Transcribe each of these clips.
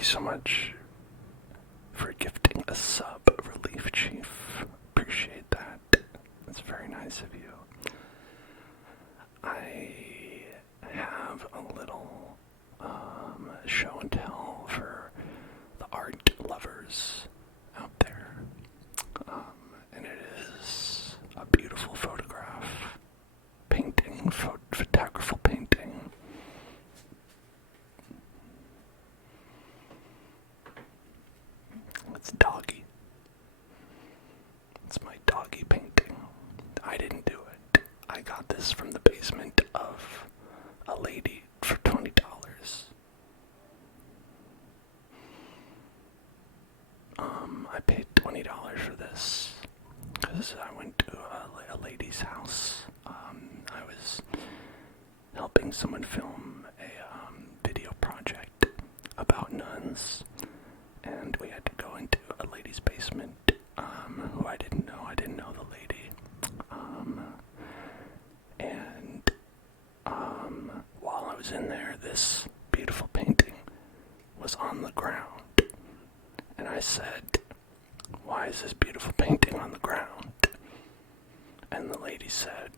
you so much for gifting a sub, Relief Chief. Appreciate that. That's very nice of you. I have a little show and tell for the art lovers out there. And it is a beautiful photograph, painting, photographical painting. It's doggie. It's my doggie painting. I didn't do it. I got this from the basement of a lady for $20. I paid $20 for this because I went to a lady's house. I was helping someone film a video project about nuns, and we had to go into a lady's basement who I didn't know. I didn't know the lady. While I was in there, this beautiful painting was on the ground. And I said, "Why is this beautiful painting on the ground?" And the lady said,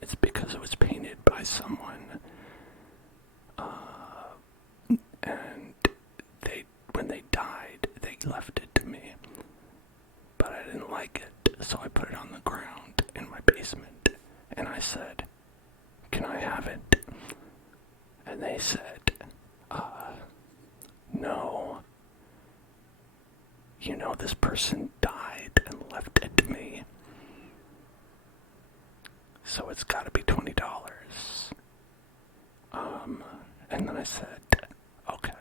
"It's because it was painted by someone, and when they died, they left it to me. But I didn't like it, so I put it on the ground in my basement." And I said, "Can I have it?" And they said, "No. You know, this person died and left it to me, so it's got to be $20. And then I said, "Okay,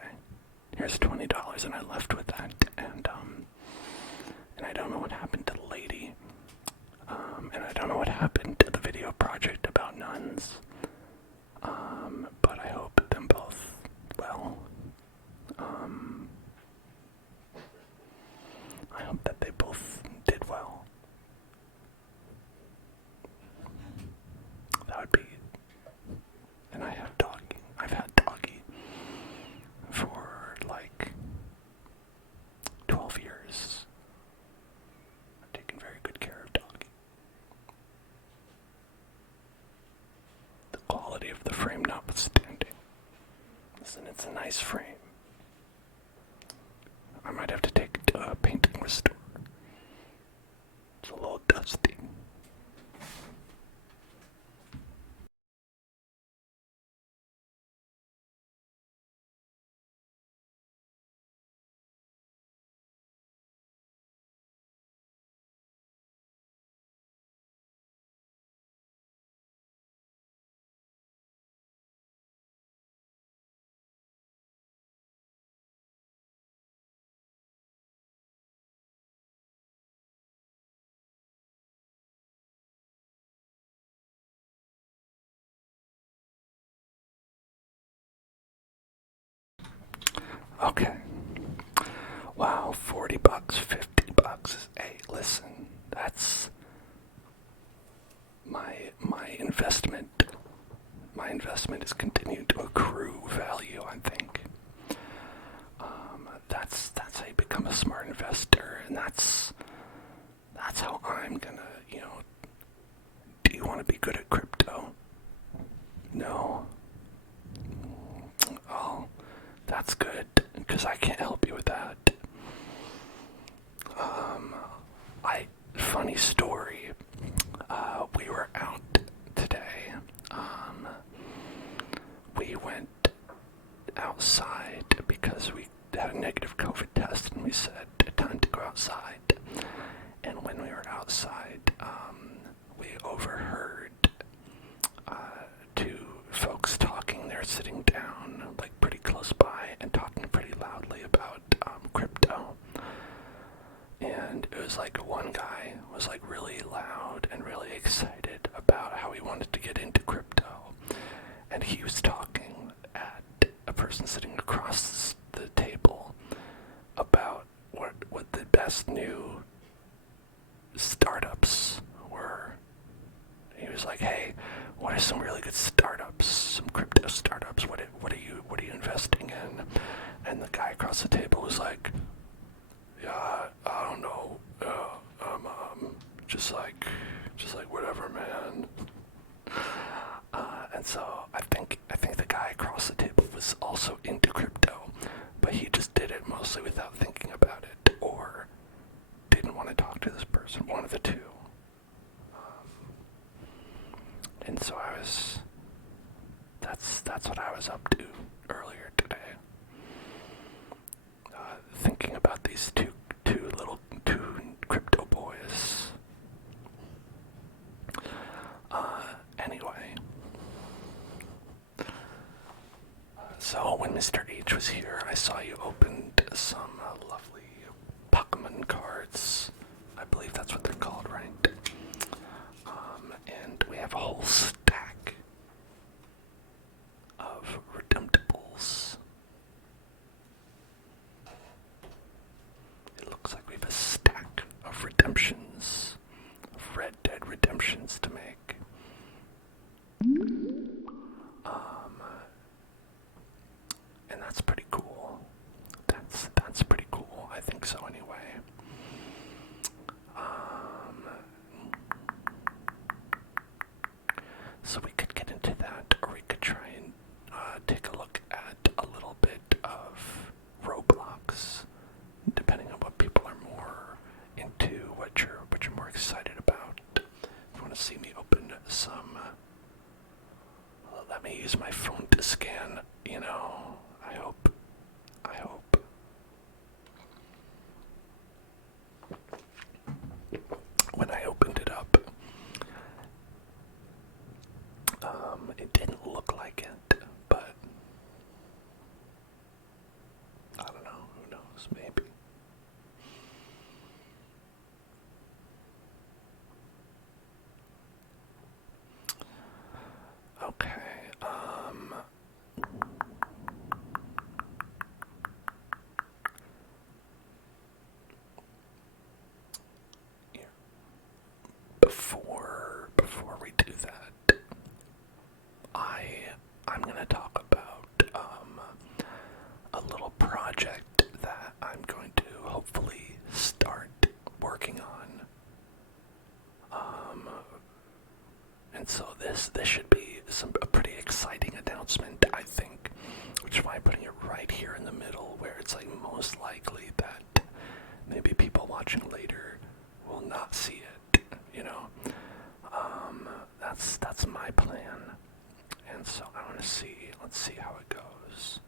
here's $20, and I left with that. And I don't know what happened to the lady, and I don't know what happened to the video project about nuns, but I hope them both well. I hope that they both did well. That would be..." And I have doggy. I've had doggy for like 12 years. I've taken very good care of doggy. The quality of the frame notwithstanding. Listen, it's a nice frame. I might have to take it to a painting restorer. It's a little dusty. Okay. Wow, $40, $50. Hey, listen, that's my investment. My investment is continuing to accrue value, I think. That's how you become a smart investor, and that's how I'm gonna, do you want to be good at crypto? No? Oh, that's good, because I can't help you with that. Funny story. We were out today. We went outside because we had a negative COVID test, and we said, "Time to go outside." And when we were outside, we overheard two folks talking. They're sitting down, like pretty close by, and talking pretty loudly about crypto. And it was like one guy was like really loud and really excited about how he wanted to get into crypto. And he was talking at a person sitting across the table about what the best new startups were. He was like, "Hey, what are some really good startups? Some crypto startups? What are you across the table was like, yeah, I don't know, just like whatever, man. And so I think the guy across the table was also into crypto, but he just did it mostly without thinking about it, or didn't want to talk to this person, one of the two. And so that's what I was up to earlier today. Thinking about these two crypto boys. Anyway. So when Mr. H was here, I saw you opened some lovely Pokémon cards. I believe that's what they're called, right? And we have a whole stack of redemptables. It looks like we have a stack of redemptions, of Red Dead redemptions to make. And that's pretty cool. That's pretty cool. I think so anyway. So we could get into that, or we could try and take a look at a little bit of Roblox, depending on what people are more into, what you're more excited about. If you want to see me open some, let me use my phone to scan, you know, I hope. When I opened it up, it didn't look like it, but I don't know, who knows, maybe. Okay, yeah. Before we do that, I'm gonna talk about a little project that I'm going to hopefully start working on. And so this should be a pretty exciting announcement, I think, which is why I'm putting it right here in the middle, where it's like most likely that maybe people watching later will not see it, you know. That's my plan, and so I want to see. Let's see how it goes.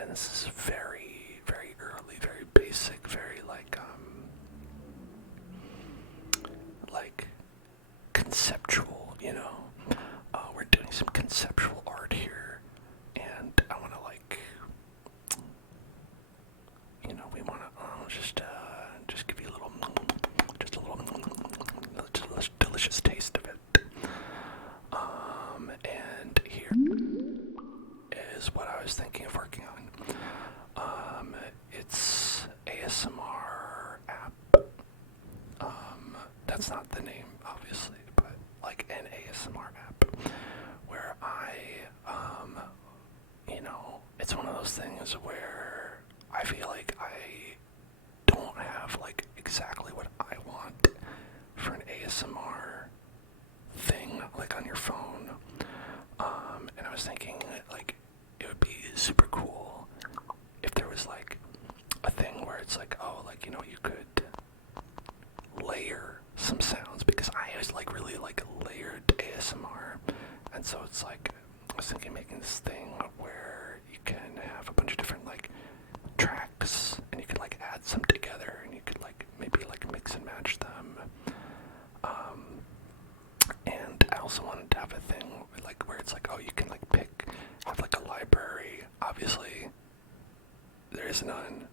And this is very, very early, very basic, very like conceptual, you know. We're doing some conceptual art here, and I want to we want to just give you a little delicious taste of it. And here is what I was thinking of working on. It's ASMR app. That's not the name, obviously, but like an ASMR app where it's one of those things where I feel like I don't have like exactly what I want for an ASMR thing like on your phone. And I was thinking like it would be super cool if there was like a thing where it's like, oh, like, you know, you could layer some sounds, because I always like really like layered ASMR. And so it's like, I was thinking making this thing where you can have a bunch of different like tracks, and you could like add some together, and you could like maybe like mix and match them. And I also wanted to have a thing like where it's like, oh, you can like have like a library. Obviously, there is none.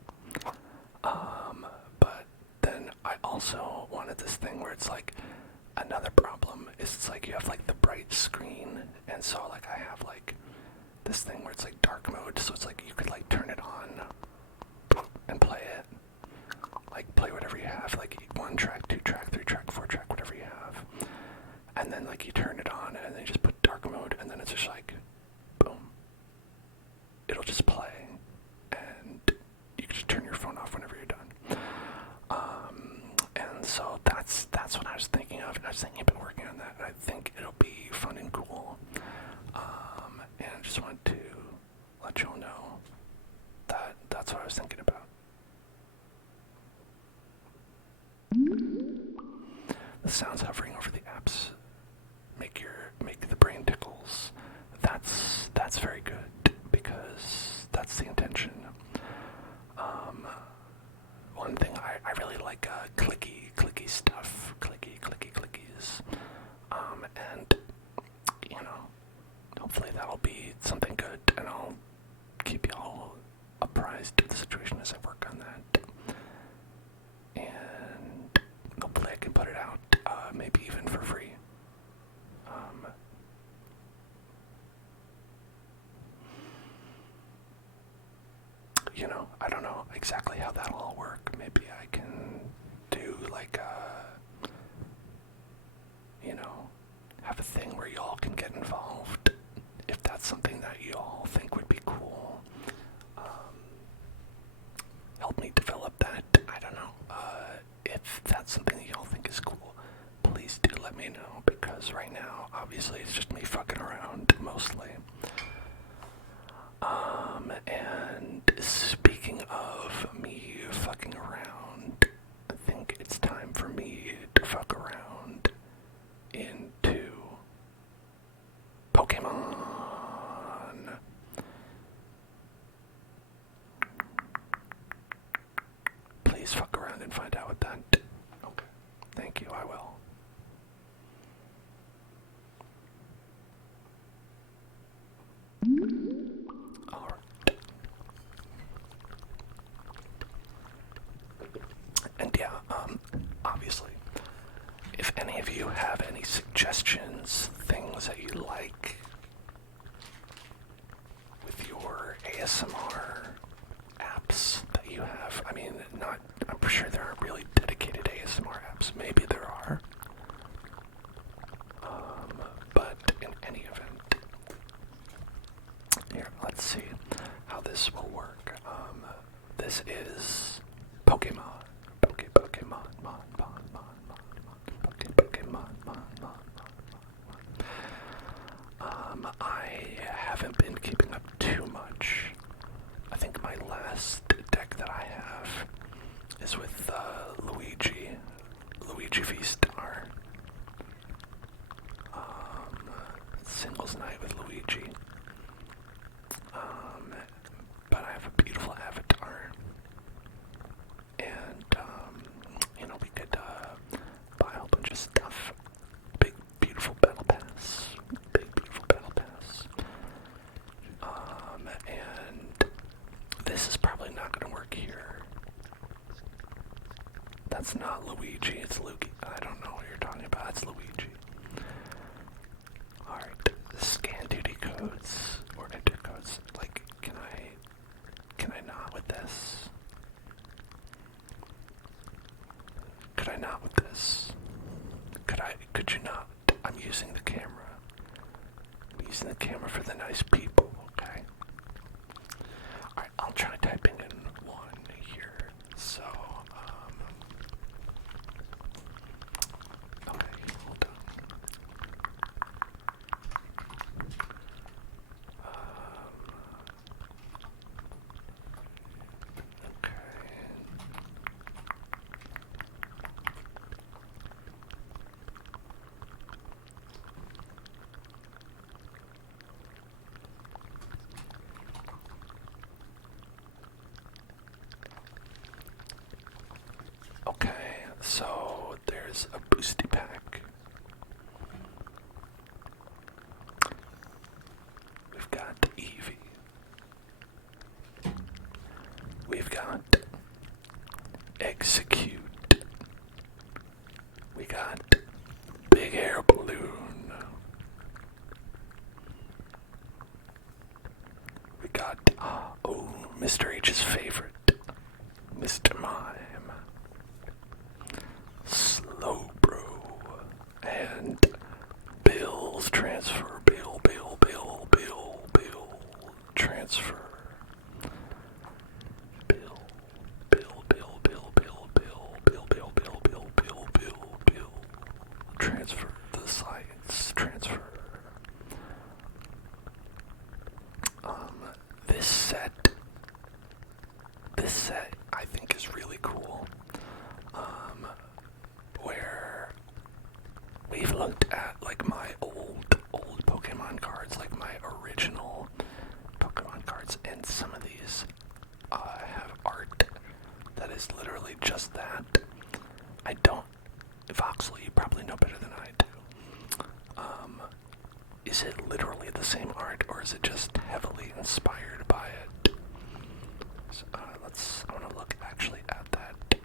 But then I also wanted this thing where it's like, another problem is it's like you have like the bright screen, and so like I have like this thing where it's like dark mode, so it's like you could like turn it on and play it. Like play whatever you have, like 1 track, 2 track, 3 track, 4 track, whatever you have. And then like you turn it on and then you just put dark mode, and then it's just like boom. It'll just play. So that's what I was thinking of, and I was thinking about working on that. I think it'll be fun and cool. And I just wanted to let you all know that that's what I was thinking about. The sounds hovering over the apps make the brain tickles. That's very good because that's the intention. One thing I really like clicky stuff, clickies. And hopefully that'll be something good, and I'll keep y'all apprised of the situation as I work on that. And hopefully I can put it out, maybe even for free. I don't know exactly how that'll all work. Maybe I can do like have a thing where y'all can get involved if that's something that y'all think would be cool. Help me develop that. I don't know. If that's something that y'all think is cool, please do let me know, because right now, obviously, it's just me fucking around, mostly. And speaking of me fucking around, I think it's time for me to fuck around into Pokémon. Please fuck around and find out what that. Okay. Thank you, I will. Alright. And yeah, obviously, if any of you have any suggestions, things that you like with your ASMR apps that you have, I mean, I'm sure there aren't really dedicated ASMR apps, maybe there are, but in any event, here, let's see how this will work. This is Pokemon. I haven't been keeping up too much. I think my last deck that I have is with Luigi V-Star. Singles night with Luigi. But I have a beautiful avatar. And, we could buy a whole bunch of stuff. Big, beautiful battle pass. And this is probably not going to work here. That's not Luigi, it's Luigi. I don't know what you're talking about, it's Luigi. Alright, scan duty codes, or enter codes. Like, can I not with this? Could I not with this? Could you not? I'm using the camera. I'm using the camera for the nice people, okay? Alright, I'll try typing in one here. So, okay, hold on. Okay. Okay, so there's a boosty pack. We've got Eevee. We've got Execute. We got Big Air Balloon. We got, Mr. H's favorite, Mr. Mime, Slowbro, and Bill's transfer. Bill, transfer. Bill, transfer the sides. Transfer. This set. This set I think is really cool. Where we've looked at like my old Pokemon cards, like my original Pokemon cards, and some of these have art that is literally just that. I don't, Voxel, you probably know better than I do. Is it literally the same art, or is it just heavily inspired by it? So, I want to look actually at that.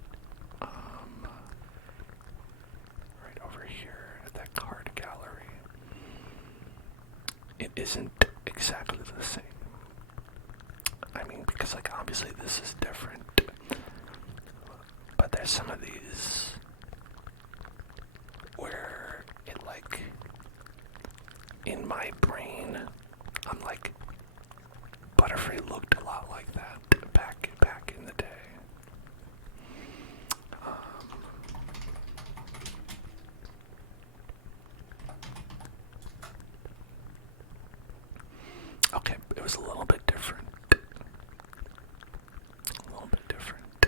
Right over here at that card gallery. It isn't exactly the same. I mean, because like obviously this is different, but there's some of these where it like, in my brain, I'm like, Butterfree looked a lot like that back in the day. Okay, it was a little bit different. A little bit different.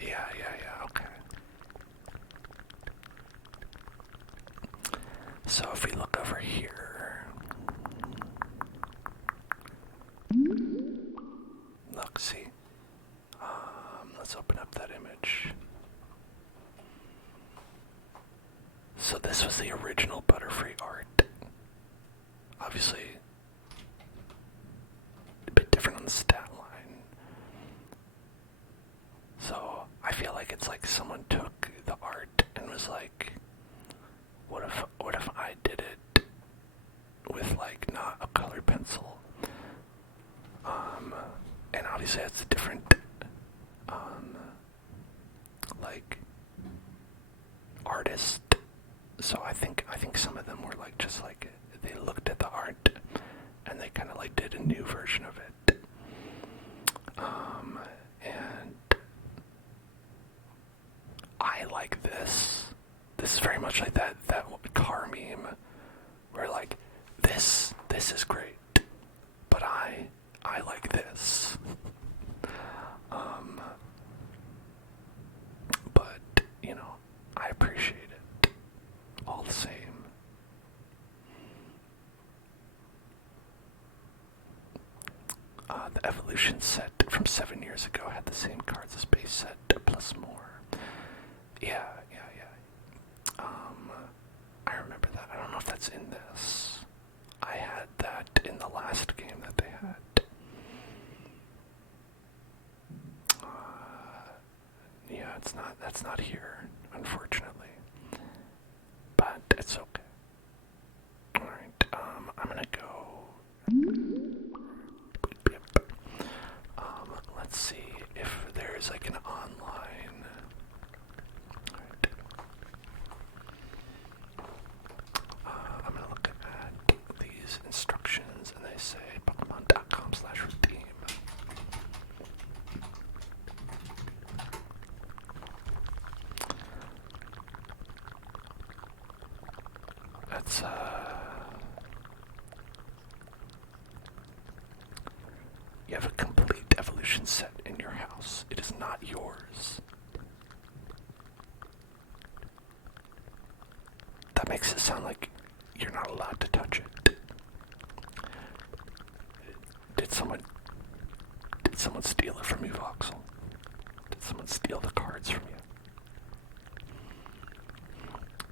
Yeah, okay. So if we look over here, look, see, let's open up that image. So this was the original Butterfree art. Obviously, a bit different on the stat line. So I feel like it's like someone took the art and was like, what if I did it with like not a colored pencil? And obviously it's a different like artist. So I think some of them were like just like they looked at the art and they kind of like did a new version of it. And I like this. This is very much like that car meme where like this is great, but I like this. But you know, I appreciate it all the same. The evolution set from 7 years ago had the same cards as base set plus more. Yeah. I remember that. I don't know if that's in this. I had that in the last game that they had. Yeah, that's not here, unfortunately. But it's okay. Alright, I'm gonna go. Let's see if there's like an online. Alright. I'm gonna look at these instructions, and they say Pokemon.com/redeem. That's you have a complete evolution set in your house. It is not yours. That makes it sound like you're not allowed to touch it. Did someone steal it from you, Voxel? Did someone steal the cards from you?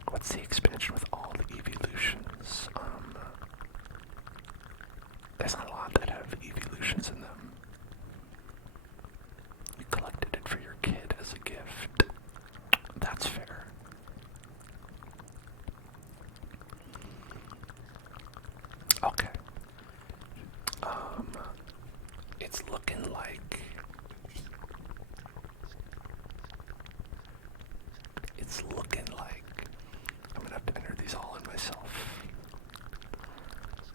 What's the expansion with all the evolutions? There's not a lot that have evolutions in them. You collected it for your kid as a gift. That's fair. Okay. It's looking like I'm gonna have to enter these all in myself.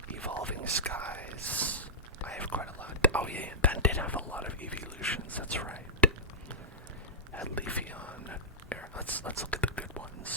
Evolving Skies. I have quite a lot. Oh yeah, that did have a lot of evolutions. That's right. Had Leafeon. Let's look at the good ones.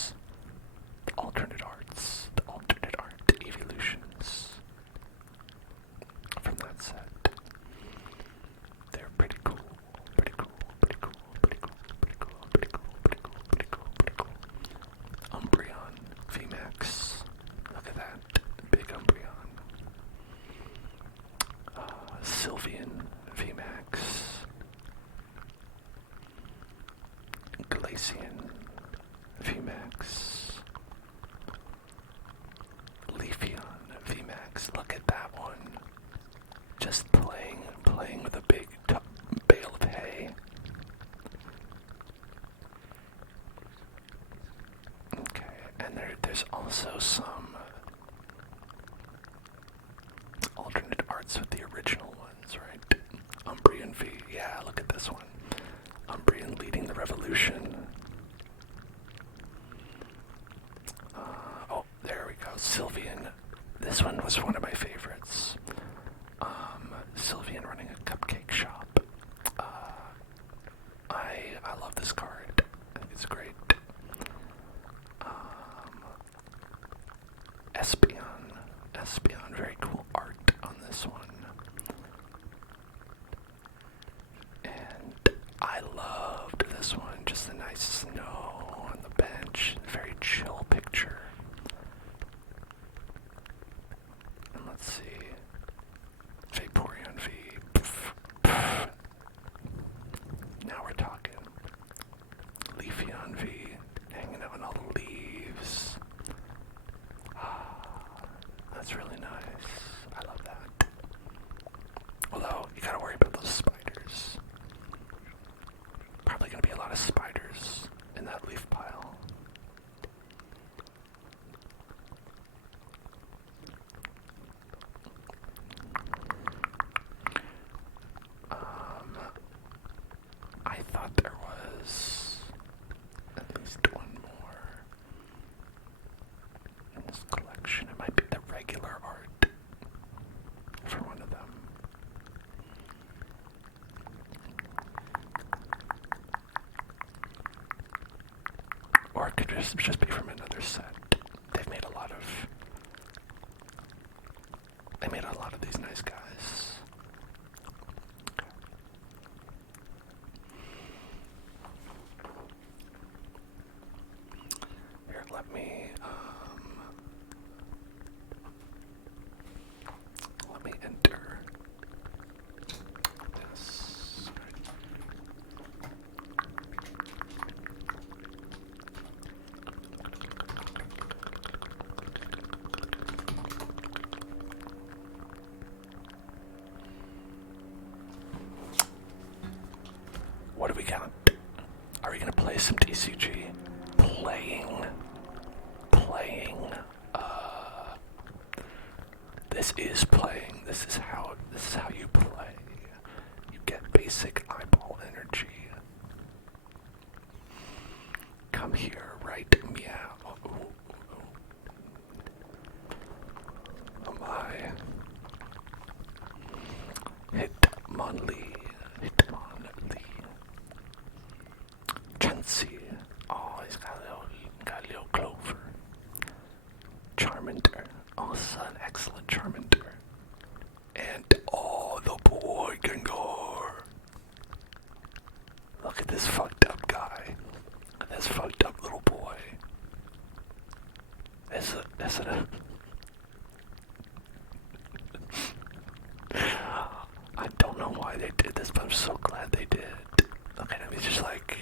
VMAX. Leafeon VMAX. Look at that one. Just playing with a big bale of hay. Okay, and there's also some alternate arts with the original ones, right? Umbreon V, yeah, look at this one. Umbreon leading the revolution. Oh, there we go. Sylveon. This one was one of my favorites. Sylveon running a cupcake shop. I love this card. I think it's great. Espeon, very cool art on this one. And I loved this one, just a nice snow on the bench, very chill picture. And let's see, Vaporeon V. Now we're talking. Leafeon V, hanging out on all the leaves. That's really nice. I love that. Although, you gotta worry about those spiders. Probably gonna be a lot of spiders in that leaf pile. I thought there was at least one more in this collection. It might be the regular art for one of them. Or it could just be from another set. They made a lot of these nice guys. Here, let me enter this. What do we got? Are we gonna play some TCG? Playing. This is playing. This is how you play. You get basic eyeball energy. Come here, right? Meow. Oh my. Hitmonlee. Chansey. Oh, he's got a little clover. Charmander. Also an excellent Charmander. And the boy Gengar. Look at this fucked up guy. Look at this fucked up little boy. I don't know why they did this, but I'm so glad they did. Look at him, he's just like...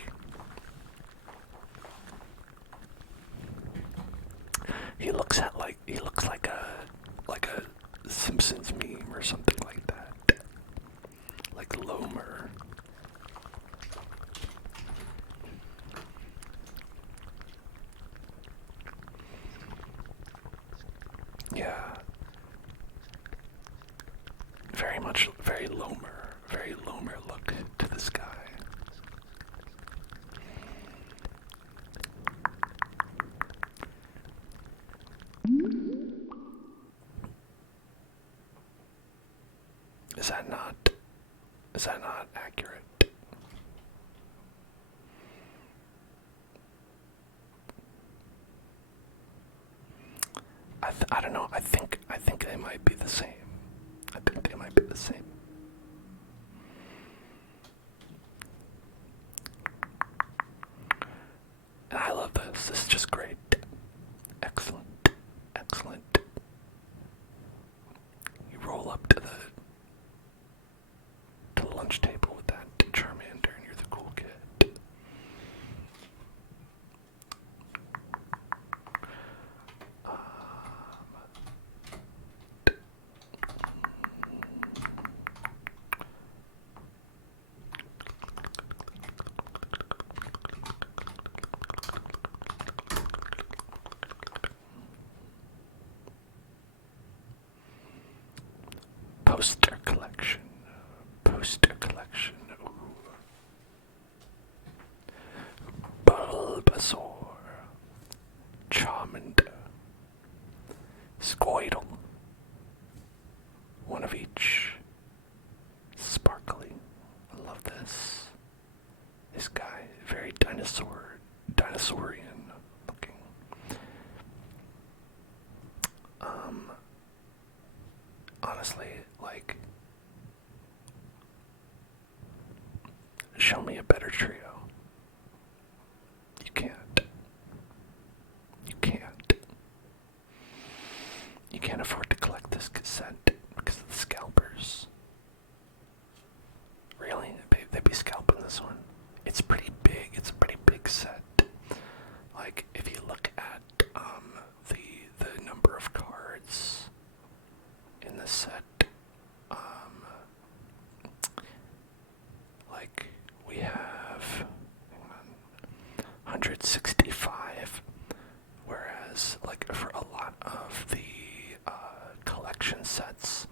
He looks like a Simpsons meme or something like that. Like Lomer. Yeah. Very Lomer look to this guy. Is that not accurate? I don't know. I think they might be the same. And I love this. This is just great. Excellent. You roll up to the lunch table with that Charmander and you're the cool kid. Poster collection. Poster collection. Ooh. Bulbasaur. Charmander. Squirtle. One of each. Sparkly. I love this. This guy, very dinosaurian looking. Honestly, like, show me a better trio. You can't. You can't. You can't afford to collect this cassette because of the scalpers. Really? They'd be scalping this one? It's pretty big. It's a pretty big set. Like, if you look at the number of cards in the set, like, we have 165, whereas, like, for a lot of the collection sets,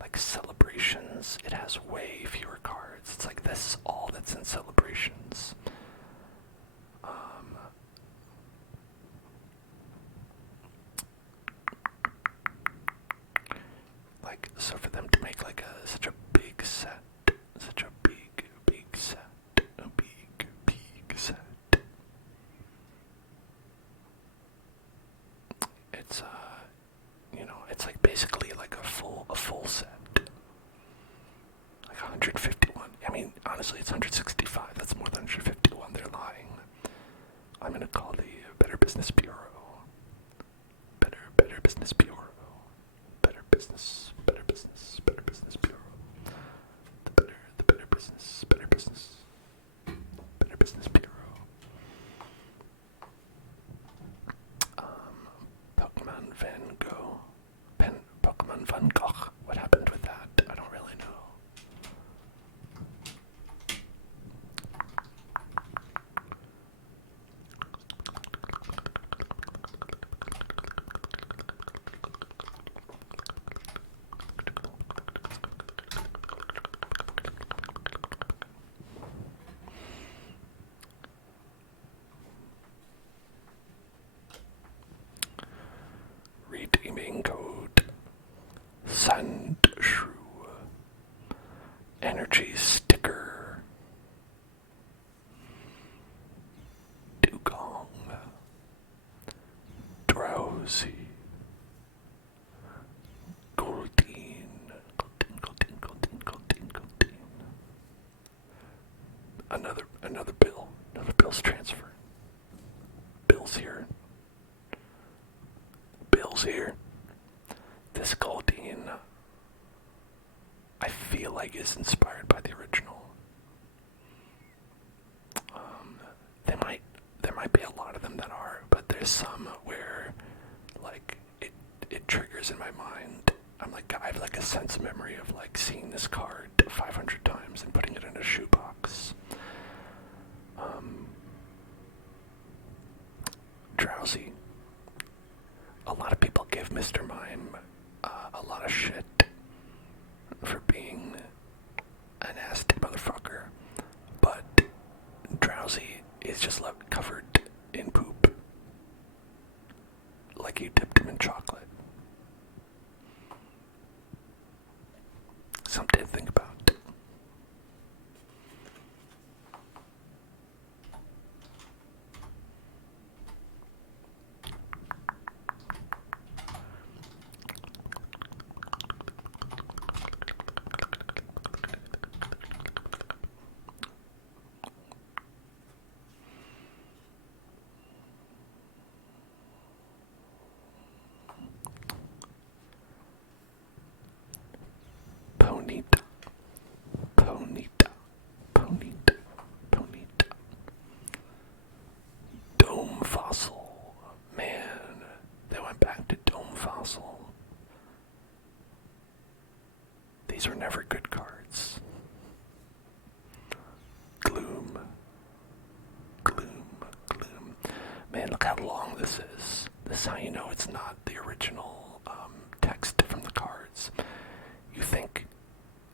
like Celebrations, it has way fewer cards. It's like this is all that's in Celebrations. Like, so for them to make like such a big set, such a big set, a big set, it's it's like basically like a full set. Like 151. I mean, honestly, it's 165. That's more than 151. They're lying. I'm gonna call the Better Business Bureau. Better Business Bureau. Better Business Bureau. The Better Business Bureau. Pokemon Van Gogh. What happened with that? I don't really know. Redeeming code Sandshrew. Energy sticker. Dugong. Drowsy. Goldeen. Another bill. Another bill's transfer. Bill's here. Bill's here. This Goldeen, I feel like is inspired by the original. There might be a lot of them that are, but there's some where, like, it triggers in my mind. I have like a sense of memory of like seeing this card 500 times and putting it in a shoebox. Drowsy. A lot of people give Mr. Mime a lot of shit for being a nasty motherfucker, but Drowsy is just left covered in poop, like you dipped him in chocolate. Something to think about. Ponita. Dome Fossil. Man, they went back to Dome Fossil. These were never good cards. Gloom. Man, look how long this is. This is how you know it's not the original text from the cards. You think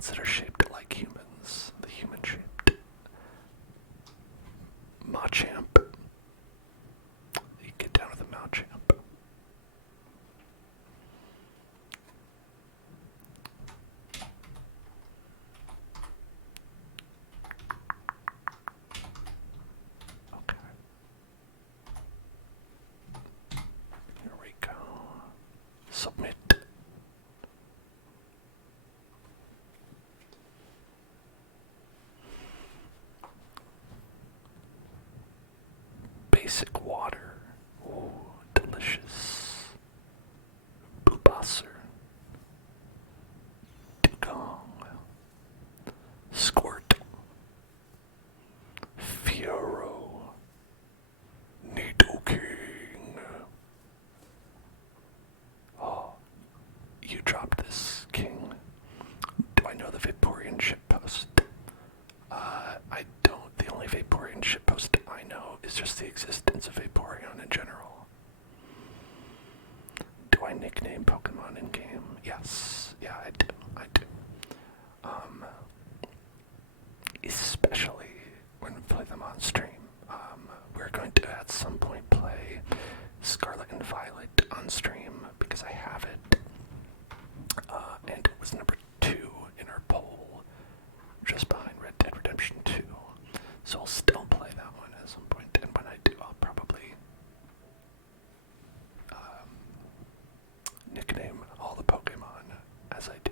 ones that are shaped like humans. The human-shaped Machamp. You get down with a Machamp. Okay. Here we go. Submit. Basic water. Ooh, delicious. Bulbasaur. Dugong. Squirt. Fiero. Nidoking. Oh, you dropped this, King. Do I know the Vaporeon shitpost? I don't. The only Vaporeon shitpost I know is just the existence of Vaporeon in general. Do I nickname Pokemon in game? Yes. Yeah, I do. I do. Especially when we play them on stream. We're going to at some point play Scarlet and Violet on stream because I have it. And it was number 2 in our poll, just behind Red Dead Redemption 2. So I'll still play that one at some point, and when I do, I'll probably nickname all the Pokemon as I do.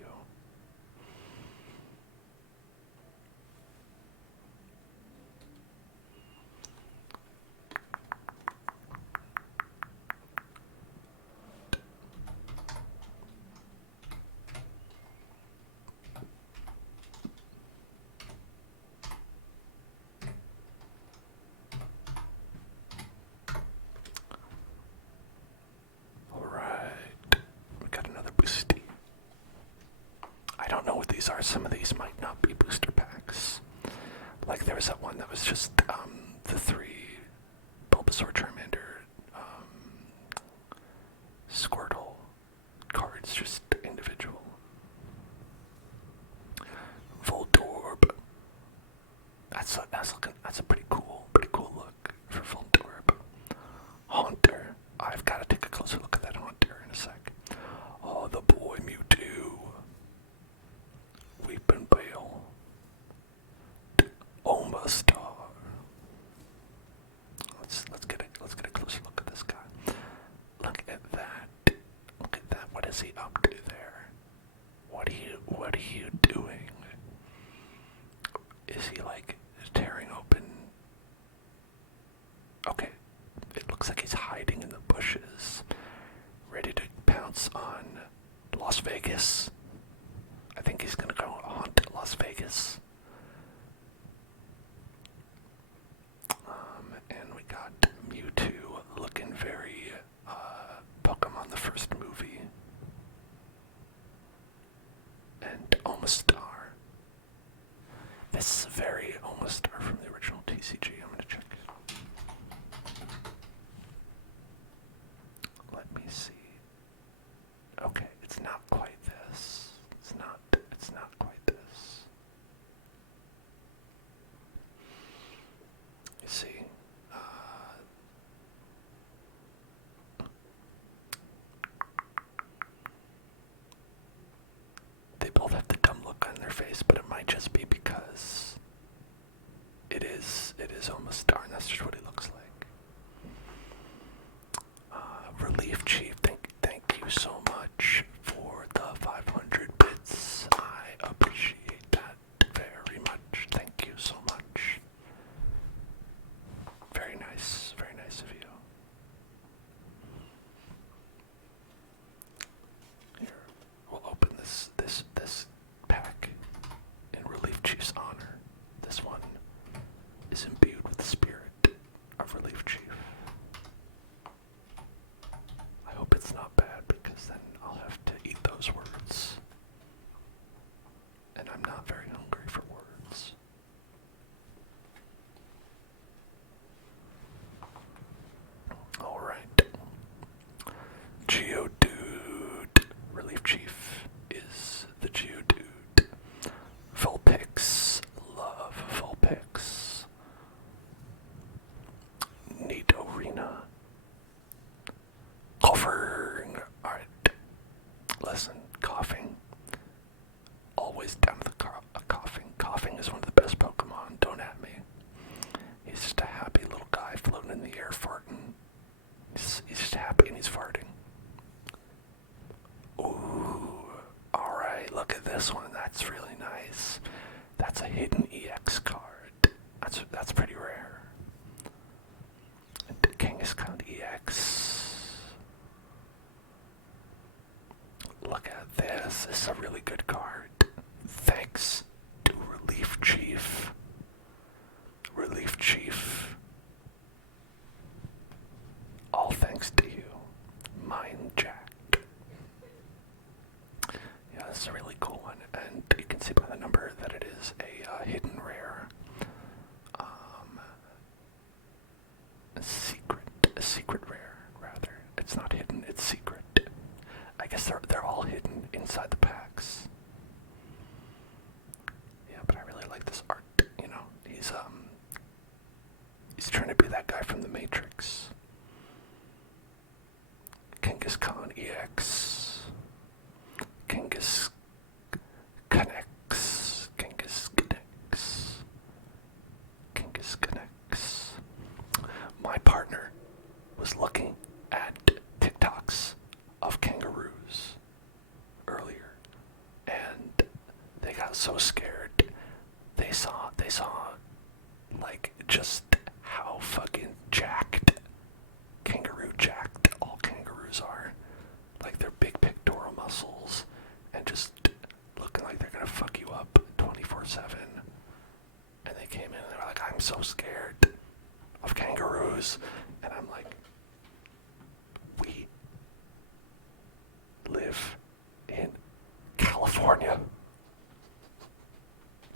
I don't know what these are. Some of these might not be booster packs. Like there was that one that was just the 3 Bulbasaur, Charmander, Squirtle cards, just individual. Voltorb. That's a pretty cool look for Voltorb. Haunter. I've got to take a closer look at that Haunter in a sec. Oh, the boy Mewtwo. Weeping Bale. Omastar. Let's get a closer look at this guy. Look at that. Look at that. What is he up to there? What are you doing? Is he like tearing open? Okay. It looks like he's hiding in the bushes, ready to pounce on Las Vegas. I think he's gonna go haunt Las Vegas. And we got Mewtwo looking very Pokemon the first movie. And Omastar. This is very Omastar from the original TCG. I'm gonna check. Let me see. Okay, it's not quite this. It's not quite this. You see, they both have the dumb look on their face, but it might just be because it is Omastar, and that's just what he looks like. Relief Chief, thank you so much for the 500 bits. I appreciate that very much. Thank you so much. Very nice of you. Here, we'll open this pack in Relief Chief's honor. This one is imbued with spirit. this one. That's really nice. That's a hidden EX card. That's pretty rare. And Kangaskhan EX. Look at this. This is a really good card. Thanks to Relief Chief. Relief Chief. All thanks to you. Mind Jack. Yeah, this is a really cool one, and you can see by the number that it is a hidden rare. A secret rare, rather. It's not hidden, it's secret. I guess they're all hidden inside the packs. Yeah, but I really like this art, you know. He's trying to be that guy from The Matrix. Kangaskhan EX. Kangas Connects. Kangas Connects. Kangas Connects. My partner was looking at TikToks of kangaroos earlier, and they got so scared. They saw like just how fucking jacked all kangaroos are. Like their big pectoral muscles and just looking like they're gonna fuck you up 24/7. And they came in and they were like, I'm so scared of kangaroos. And I'm like, we live in California.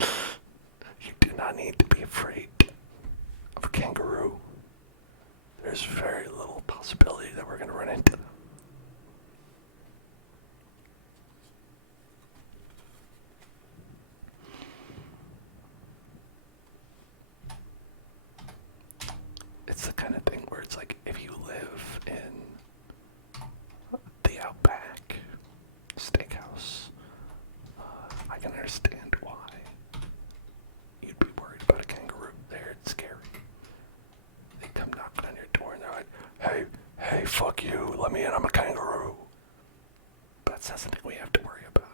You do not need to be afraid of a kangaroo. There's very little possibility that we're going to run into them. It's the kind of thing where it's like, if you live in the Outback Steakhouse, I can understand why you'd be worried about a kangaroo. They're scary. They come knocking on your door and they're like, hey, fuck you, let me in, I'm a kangaroo. But that's something we have to worry about.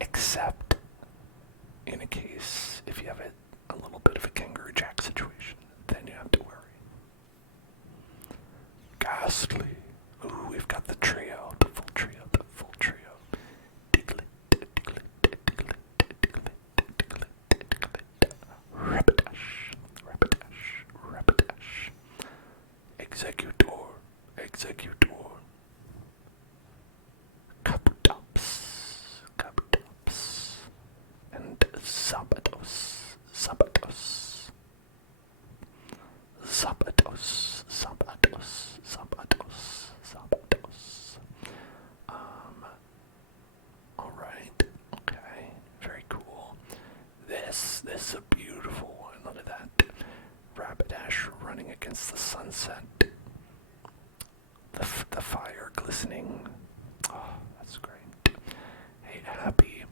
Except in a case, if you have a little bit of a kangaroo jack situation, then you have to worry. Ghastly. Ooh, we've got the trio, the full trio. Tingly, Rapidash. Executor. Kabutops. And Zapatos. Alright, okay, very cool. This is a beautiful one, look at that. Rapidash running against the sunset. The fire glistening. Oh, that's great. Hey, happy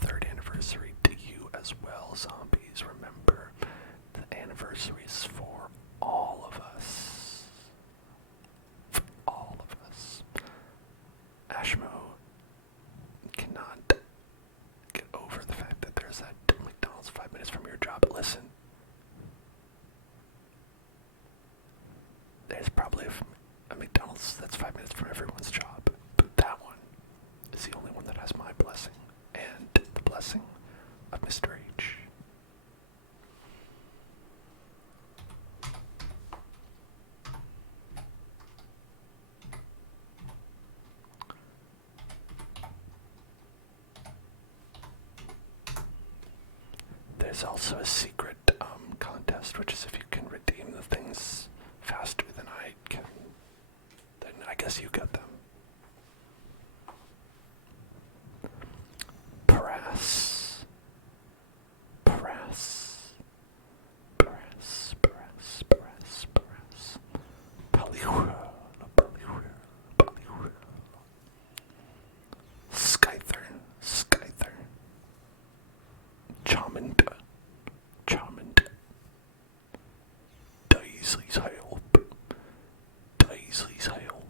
3rd anniversary to you as well, zombies. Remember, the anniversary is for all of us. For all of us. Ashmo cannot get over the fact that there's that McDonald's 5 minutes from your job. But listen, there's probably a McDonald's that's 5 minutes from everyone's job, but that one is the only one that has my blessing and the blessing of Mr. H. There's also a secret contest, which is if you can redeem the things faster than I can, then I guess you get them. Press. Polyhurl. Skyther. Charmant. Daisy's help.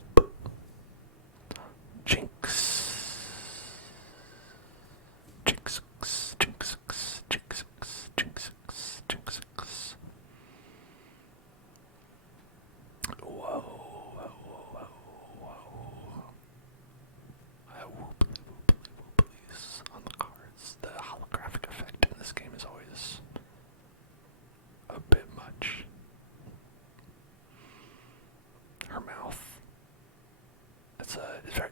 mouth.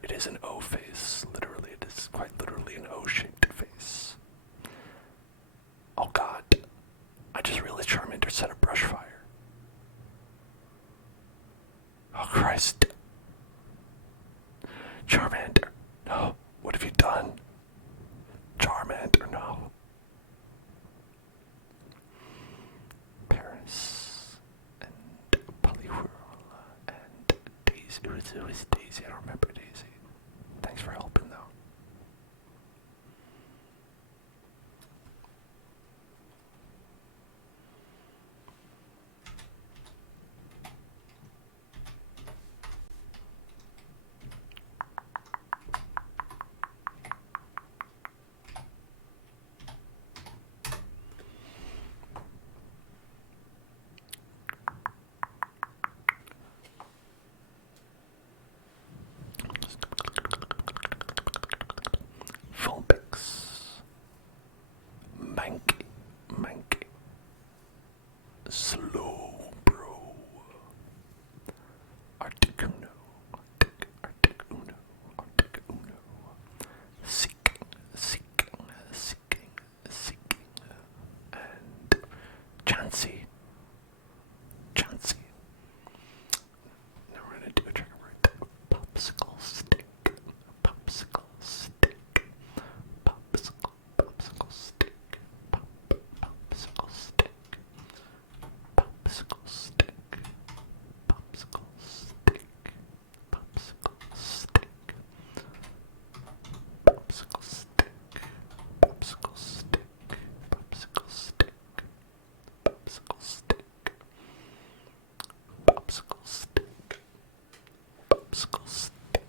It is an O face. Literally, it is quite literally an O-shaped face. Oh god. I just realized Charmander set a brush fire. Oh Christ. Charmander, no. What have you done? Charmander, no. Paris and Poliwhirl and Daisy. Who is Daisy? I don't remember Daisy. Thanks for helping though. Fulbix, Mankey, Slowbro, Articuno, Seeking, and Chansey. Now we're gonna do a trigger word. Popsicle stick, popsicle stick, popsicle stick, popsicle stick, popsicle stick, popsicle stick, popsicle stick, popsicle stick, popsicle stick, popsicle stick, popsicle stick, popsicle stick, popsicle stick,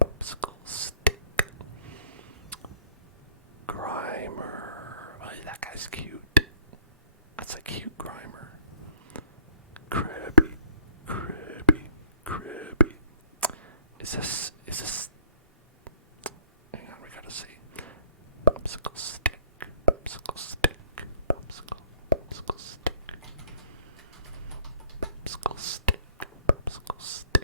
popsicle stick. Grimer. Oh, that guy's cute. That's a cute Grimer. Krabby. Is this, hang on, we gotta see. Popsicle stick, popsicle stick, popsicle stick, popsicle stick, popsicle stick, popsicle stick,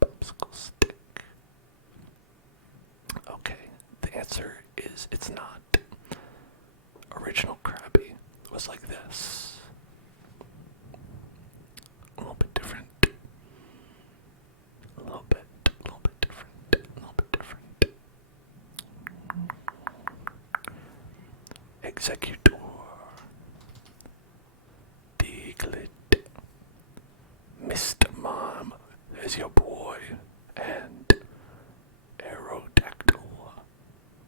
popsicle stick. Okay, the answer is it's not. Original Krabby was like this. A little bit different. A little bit different. Executor. Diglett. Mr. Mom, there's your boy. And Aerodactyl.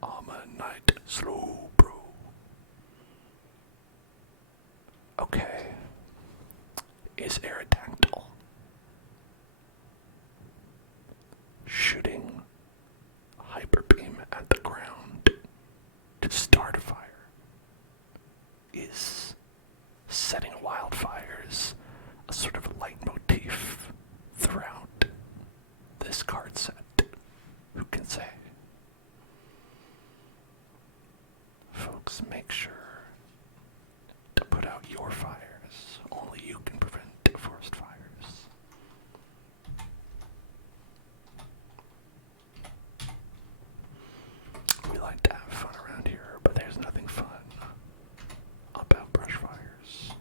Ammonite Slowbro. Okay. Is Aerodactyl shooting hyper beam at the ground to start a fire? Is setting wildfires a sort of leitmotif throughout this card set? Who can say? Folks, make sure to put out your fires. Only you can prevent forest fires. We like to have fun around here, but there's nothing fun about brush fires.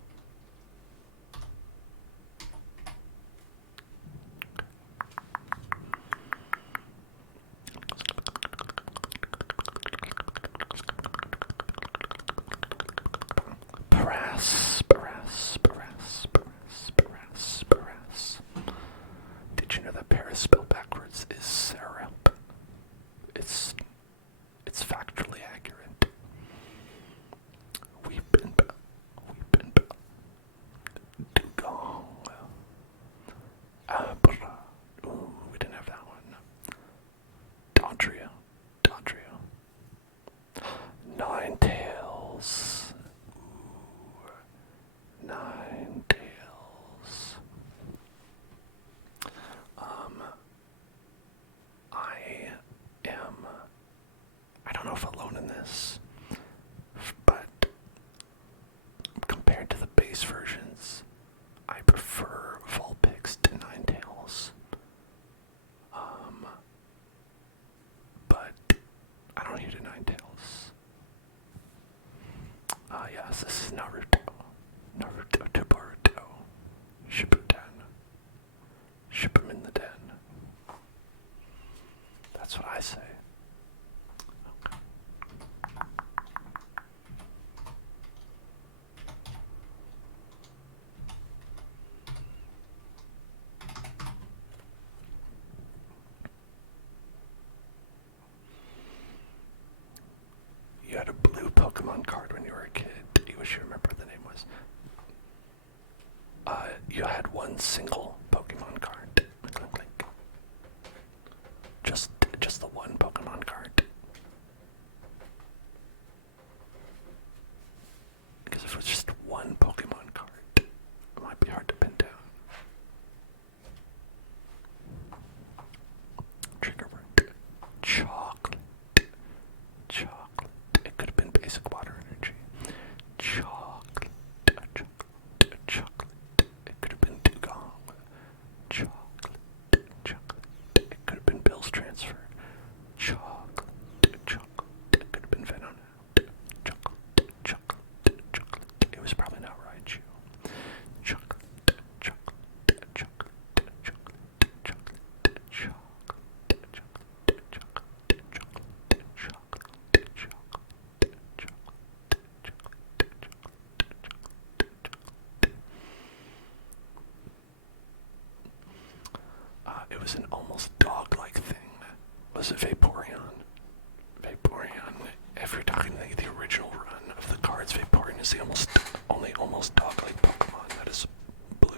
Paras. Did you know that Paris spelled backwards is syrup? It's factually accurate. Weepin' Dugong. Abra. Ooh, we didn't have that one. Dodrio. Ninetales. Ooh. you had one single Pokemon card. Like, just the one Pokemon card. Because if it was just one Pokemon card, it might be hard to pin down. Trigger word. Chocolate. Chocolate. It could have been basic water energy. Chocolate. Chocolate. It could have been dugong. Chocolate. It could have been Bill's transfer. Chocolate. It could have been Venom. Chocolate. It was probably not Raichu. Chocolate. It was an almost dog-like thing. Was it Vaporeon? If you're talking the original run of the cards, Vaporeon is the only almost dog-like Pokemon that is blue.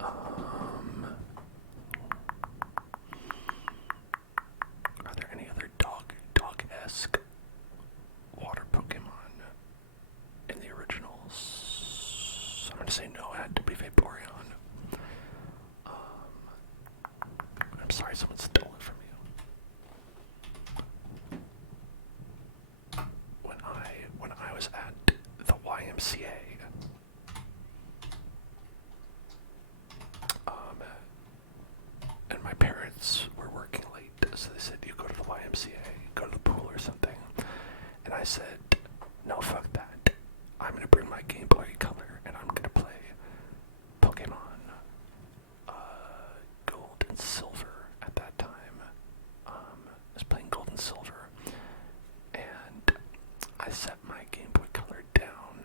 Are there any other dog-esque water Pokemon in the originals? I'm gonna say no, it had to be Vaporeon. I'm sorry, someone stole it from you. When I was at the YMCA, and my parents were working late, so they said, you go to the YMCA, go to the pool or something. And I said, no, fuck that. I'm gonna bring my Game Boy Color and I'm gonna play Pokemon Gold and Silver at that time. I was playing Gold and Silver, and I set my Game Boy Color down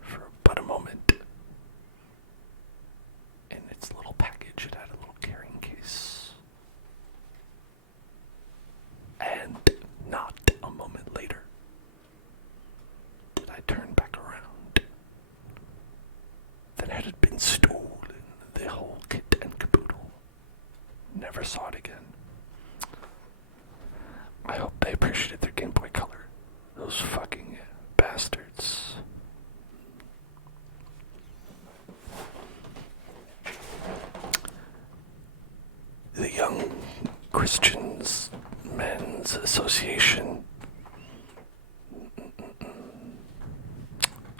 for but a moment. In its little package, it had a little carrying case. And not a moment later did I turn back around. Then it had been stolen, the whole kit and caboodle. Never saw it again. I hope they appreciated their Game Boy Color. Those fucking bastards. The Young Christians Men's Association.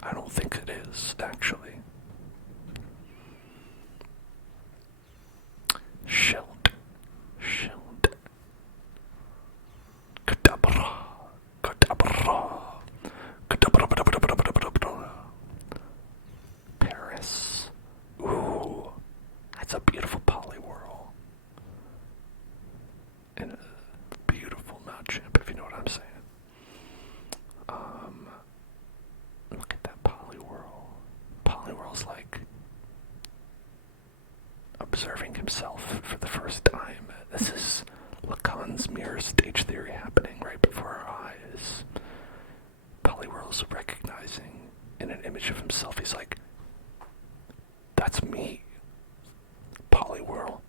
I don't think it is, actually. Shelled. Kadabra. Paris. Ooh, that's a beautiful Poliwhirl. And a beautiful Machamp, if you know what I'm saying. Look at that Poliwhirl. Poliwhirl's like observing himself for the first time. This is Lacan's mirror stage theory happening right before our eyes. Poliwhirl's recognizing in an image of himself. He's like, that's me. Poliwhirl.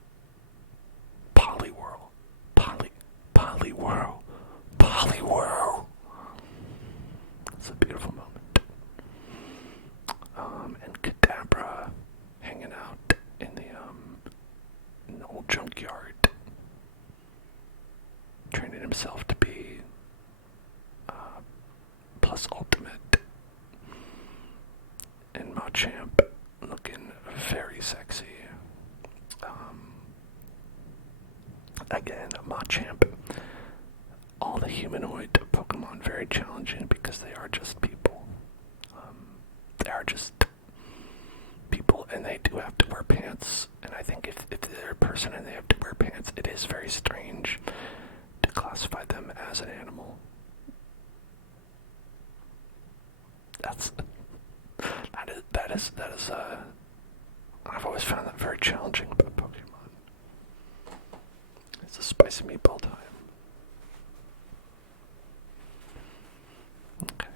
It's a beautiful moment. And Kadabra hanging out in an old junkyard, training himself to be plus ultimate. And Machamp looking very sexy. Again, Machamp. All the humanoid Pokemon very challenging because they are just people. They are just people, and they do have to wear pants. And I think if they're a person and they have to wear pants, it is very strange to classify them as an animal. That is I've always found that very challenging about Pokemon. It's a spicy meatball time. Okay.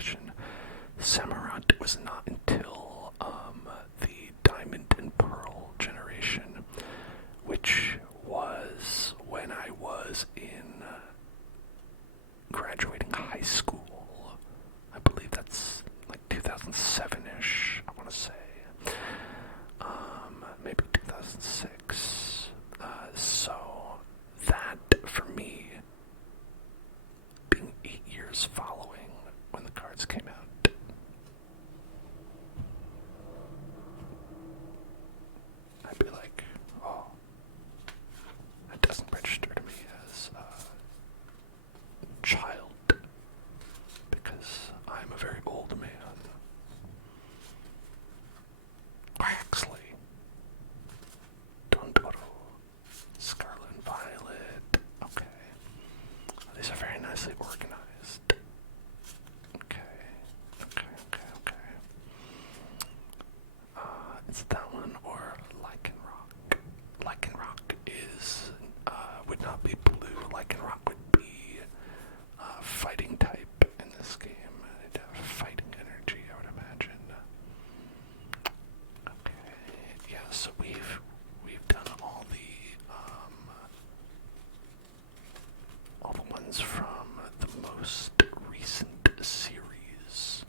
generation. Samurott was not until the Diamond and Pearl generation, which was when I was in graduating high school. I believe that's like 2007-ish, I want to say. Maybe 2006. So that, for me, being 8 years following when the cards came out, I'd be like, oh, that doesn't register to me as a child, because I'm a very old man. Waxley, Dondoro, Scarlet and Violet. Okay. These are very nicely organized. Okay. It's that one or Lycanroc. Lycanroc is, would not be blue. Lycanroc would be fighting type in this game. It'd have fighting energy, I would imagine. Okay, yeah, so we've done all the ones from the most recent series.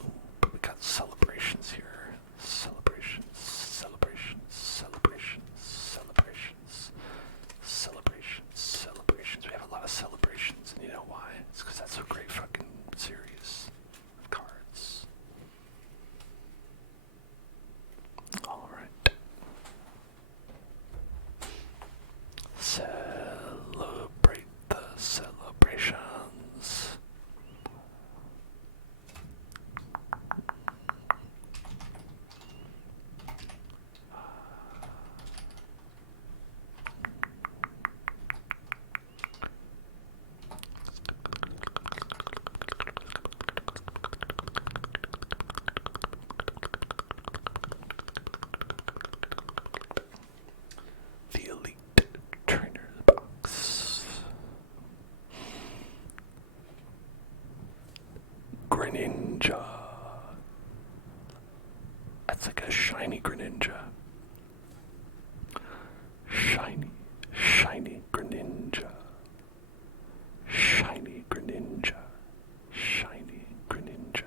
Ooh, but we got celebrations here. Celebrations. We have a lot of celebrations, and you know why? It's because that's a great fucking series of cards. Alright. Celebrate the celebrations. The Elite Trainer Box. Greninja. That's like a shiny Greninja. Shiny Greninja. Shiny Greninja.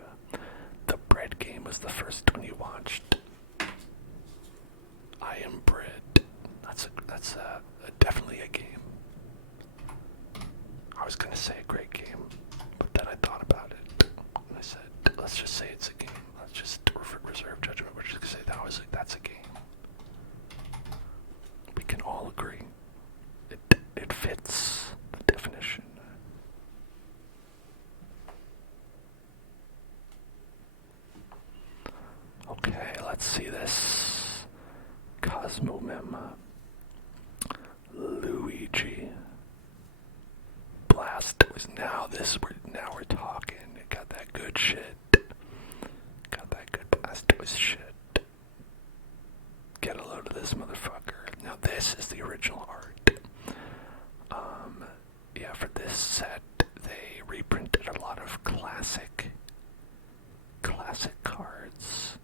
The bread game was the first one you watched. I Am Bread. That's definitely a game. I was gonna say a great game, but then I thought about it, and I said, let's just say it's a game. Let's just reserve judgment. We're just gonna say that's a game. We can all agree. It fits the definition. Okay, let's see this. Cosmomem. Luigi. Blastoise. Now we're talking. It got that good shit. Got that good Blastoise shit. Get a load of this motherfucker. Now this is the original art. Yeah, for this set they reprinted a lot of classic cards.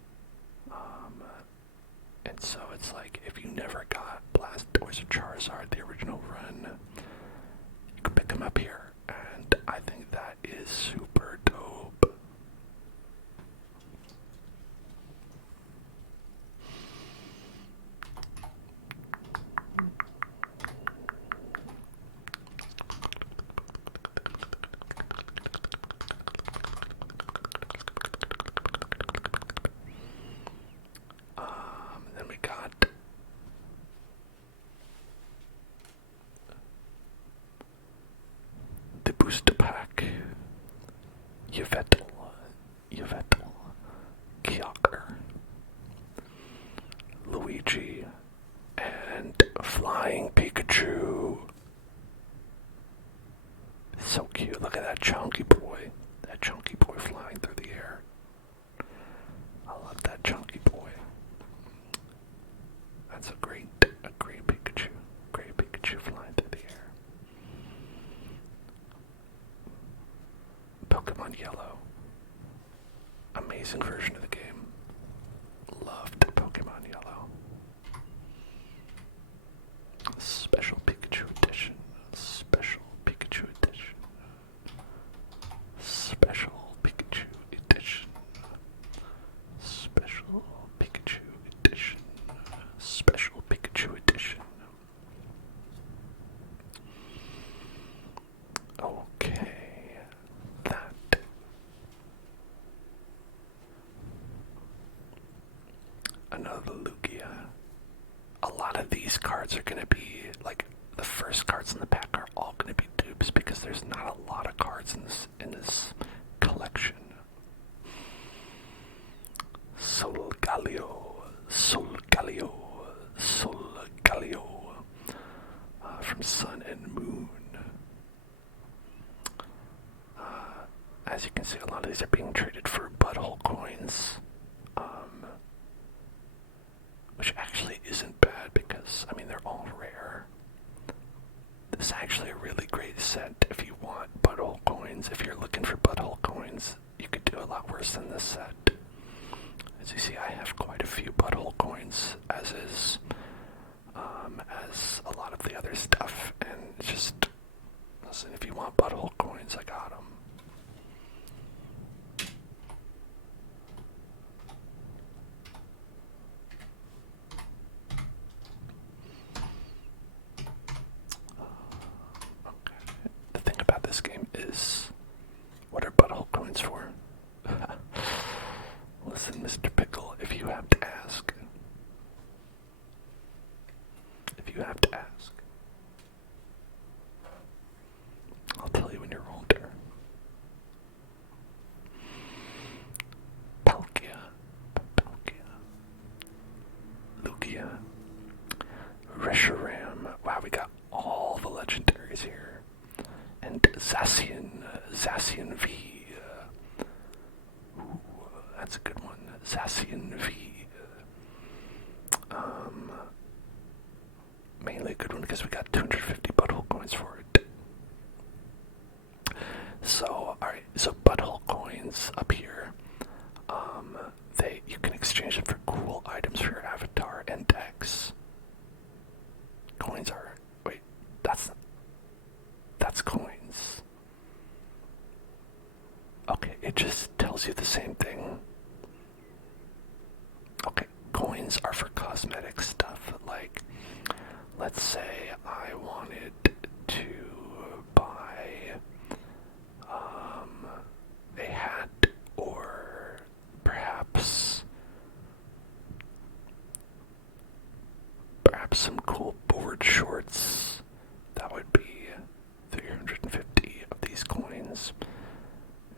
And so it's like, if you never got Blastoise or Charizard, the original run, you can pick them up here, and I think that is super dope. Then we got the booster pack. Yveltal, Kyogre, Luigi, and Flying Pikachu. So cute. Look at that chunky boy. That chunky boy flying through the air. I love that chunky boy. That's a great Pikachu. Great Pikachu flying through the air. Pokemon Yellow. Amazing version of the game. Loved Pokemon Yellow. Special Pikachu edition. Special Pikachu edition. Special Pikachu edition. Special Pikachu edition. Special Pikachu edition. Okay, that. Another Lugia. A lot of these cards are going to be, like, the first cards in the pack are all going to be dupes because there's not a lot of cards in this collection. Solgaleo, Solgaleo, Solgaleo, from Sun and Moon. As you can see, a lot of these are being traded for butthole coins, which actually isn't bad because, I mean, they're all rare. This is actually a really great set if you want butthole coins. If you're looking for butthole coins, you could do a lot worse than this set. As you see, I have quite a few butthole coins, as a lot of the other stuff, and just, listen, if you want butthole coins, I got them. The thing about this game is, what are butthole coins for? Listen, Mr. Pickle, if you have to ask. If you have to ask. I'll tell you when you're older. Palkia. Lugia. Reshiram. Wow, we got all the legendaries here. And Zacian V. Ooh, that's a good one. Zacian V. Mainly a good one because we got 250 butthole coins for it. So, alright, so butthole coins up here. You can exchange them for cool items for your avatar and decks. Coins are, wait, that's coins. Okay, it just tells you the same thing. Okay, coins are for cosmetic stuff, like, let's say I wanted to buy a hat, or perhaps some cool board shorts. That would be 350 of these coins.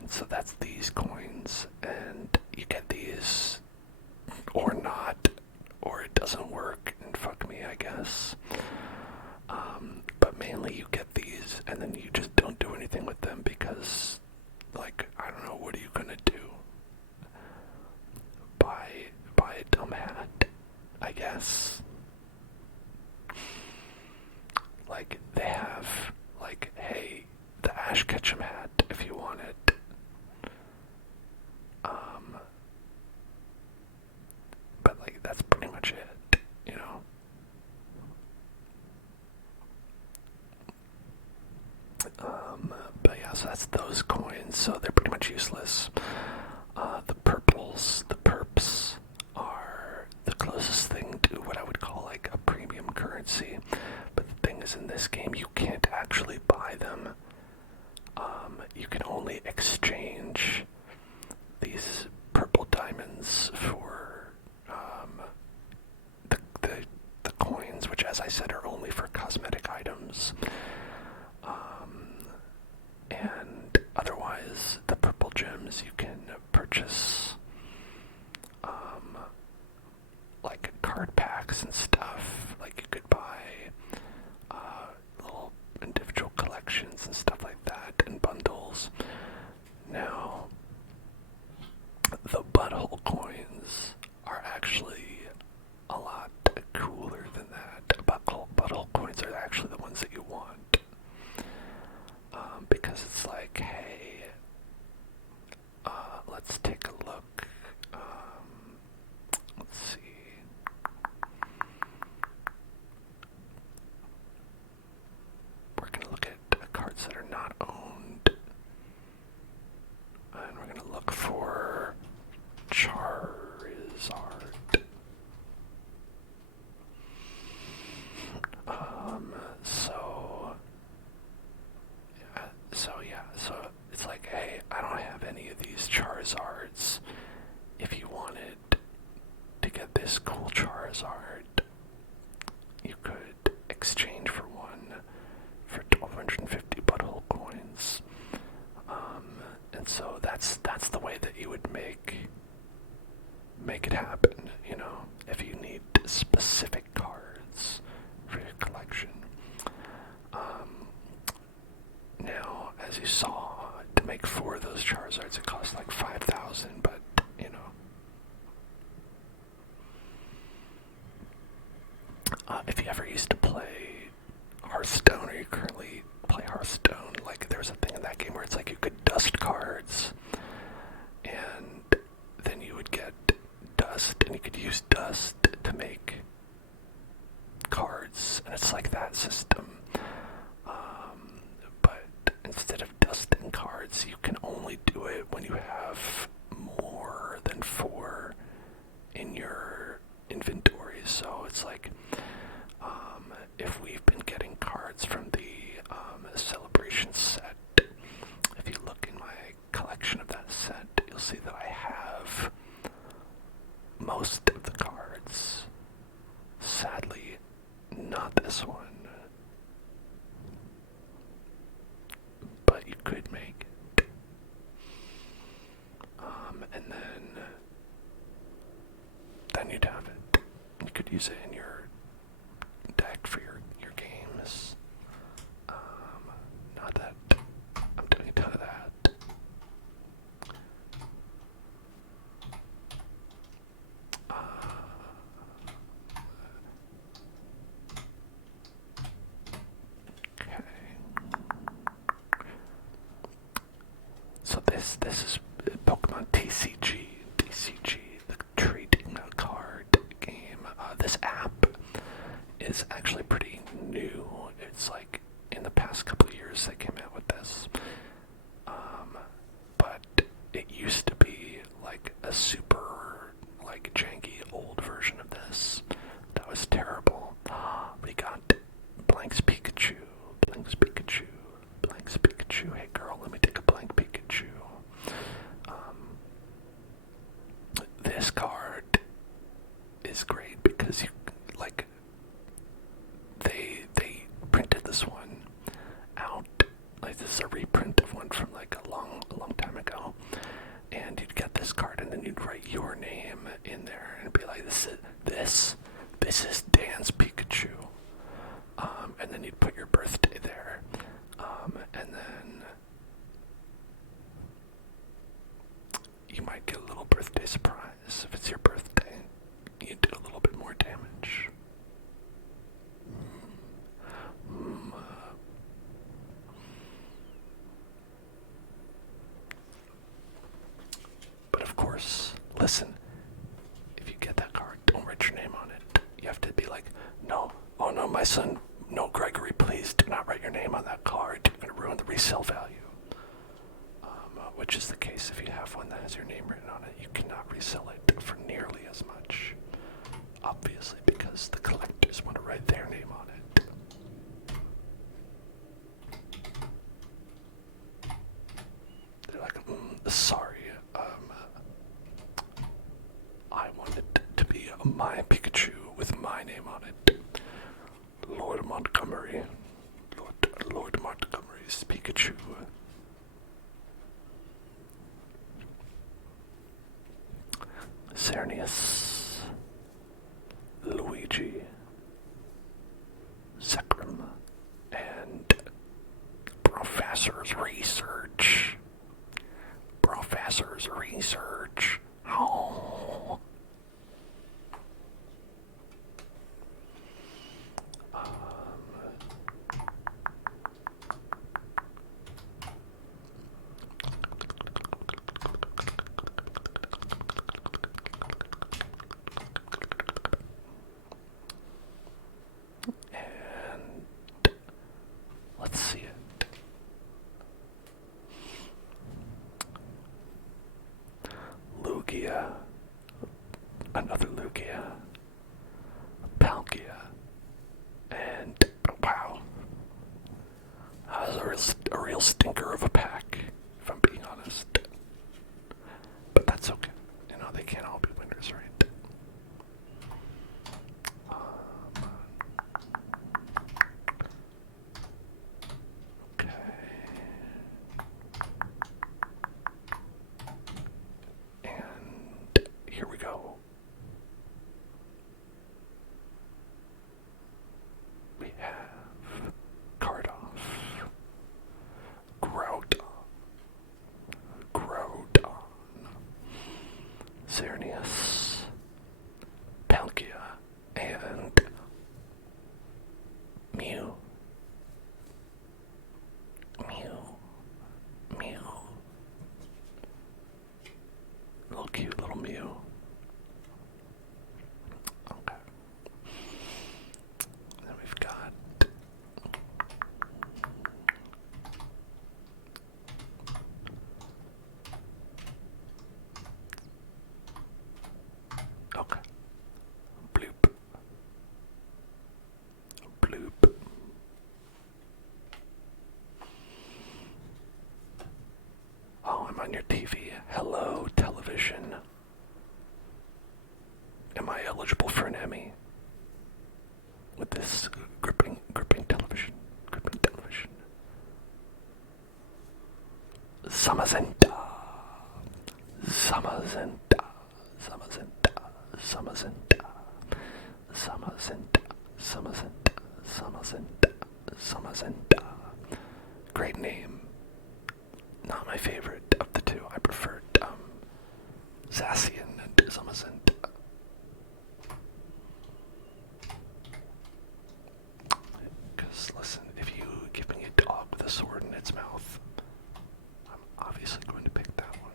And so that's these coins, and you get these or not, or it doesn't work, and fuck me, I guess. But mainly you get these, and then you just don't do anything with them because, like, I don't know, what are you gonna do? Buy a dumb hat, I guess. Like, they have, like, hey, the Ash Ketchum hat, if you want it. But, like, that's pretty much it, you know? But yeah, so that's those coins, so they're pretty much useless. The perps are the closest thing to what I would call, like, a premium currency. But the thing is, in this game, you can't actually buy them. You can only exchange these purple diamonds for the coins, which, as I said, are only for cosmetic items. And otherwise, the purple gems you can purchase, like card packs and stuff. Like, you could buy little individual collections and stuff like that, and bundles. Now, the butthole coins are actually a lot cooler than that. Butthole coins are actually the ones that you want. Because it's like, hey, Charizard, you could exchange for one for 1,250 butthole coins. And so that's the way that you would make it happen, you know, if you need specific cards for your collection. Now, as you saw, to make 4 of those Charizards, it costs like 5,000, but, you know. If you ever used to play Hearthstone, or you currently play Hearthstone, like there was a thing in that game where it's like you could dust cards, and then you would get dust, and you could use dust to make cards, and it's like that system. But instead of dusting cards, you can only do it when you have more than 4 in your inventory. So it's like, if we've been getting cards from the celebration set, if you look in my collection of that set, you'll see that I have most of the cards. Sadly, not this one. But you could make it. And then you'd have it. You could use it in your deck for your games. Not that I'm doing a ton of that. Okay. So this is Pokemon TCG, the trading card game. This app is actually pretty new. It's like in the past couple of years they came out with this. But it used to be like a super like janky old version of this. That was terrible. We got Blank's Pikachu. Hey girl, let me take a blank Pikachu. This card is great because you like they printed this one out. Like this is a reprint of one from like a long time ago. And you'd get this card and then you'd write your name in there and be like, this is Dan's Pikachu. And then you'd put your birthday there. And then you might get a little birthday surprise. If it's your birthday, you do a little bit more damage. But of course, listen, if you get that card, don't write your name on it. You have to be like, no, oh no, my son, no, Gregory, please do not write your name on that card. You're going to ruin the resale value. Which is the case if you have one that has your name written on it. You cannot resell it for nearly as much. Obviously, because the collectors want to write their name on it. They're like, sorry, I want it to be my Pikachu with my name on it. Lord Montgomery's Pikachu. Cernius, Luigi, Zekrom, and Professor's Research. Oh. Let's see it. Lugia. television. Am I eligible for an Emmy with this gripping television? Gripping television. Samazenta. Samazenta. Samazenta. Samazenta. Samazenta. Samazenta. Samazenta. Samazenta. Great name. Not my favorite of the two. I preferred Zacian and Samazenta. Because, listen, if you give me a dog with a sword in its mouth, I'm obviously going to pick that one.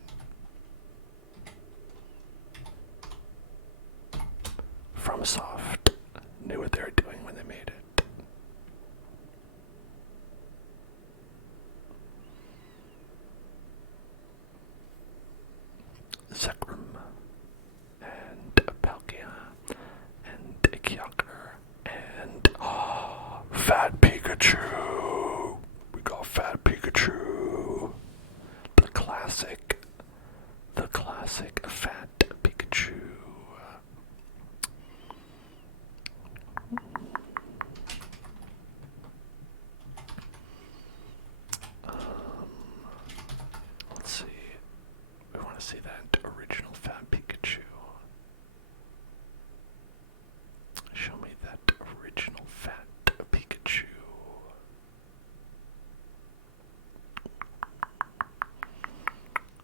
FromSoft knew what they were doing when they made it. Zekrom and Palkia and Kyogre and Fat Pikachu. We got Fat Pikachu. The classic Fat Pikachu. Let's see. We want to see that original Fat Pikachu. Show me that original Fat Pikachu.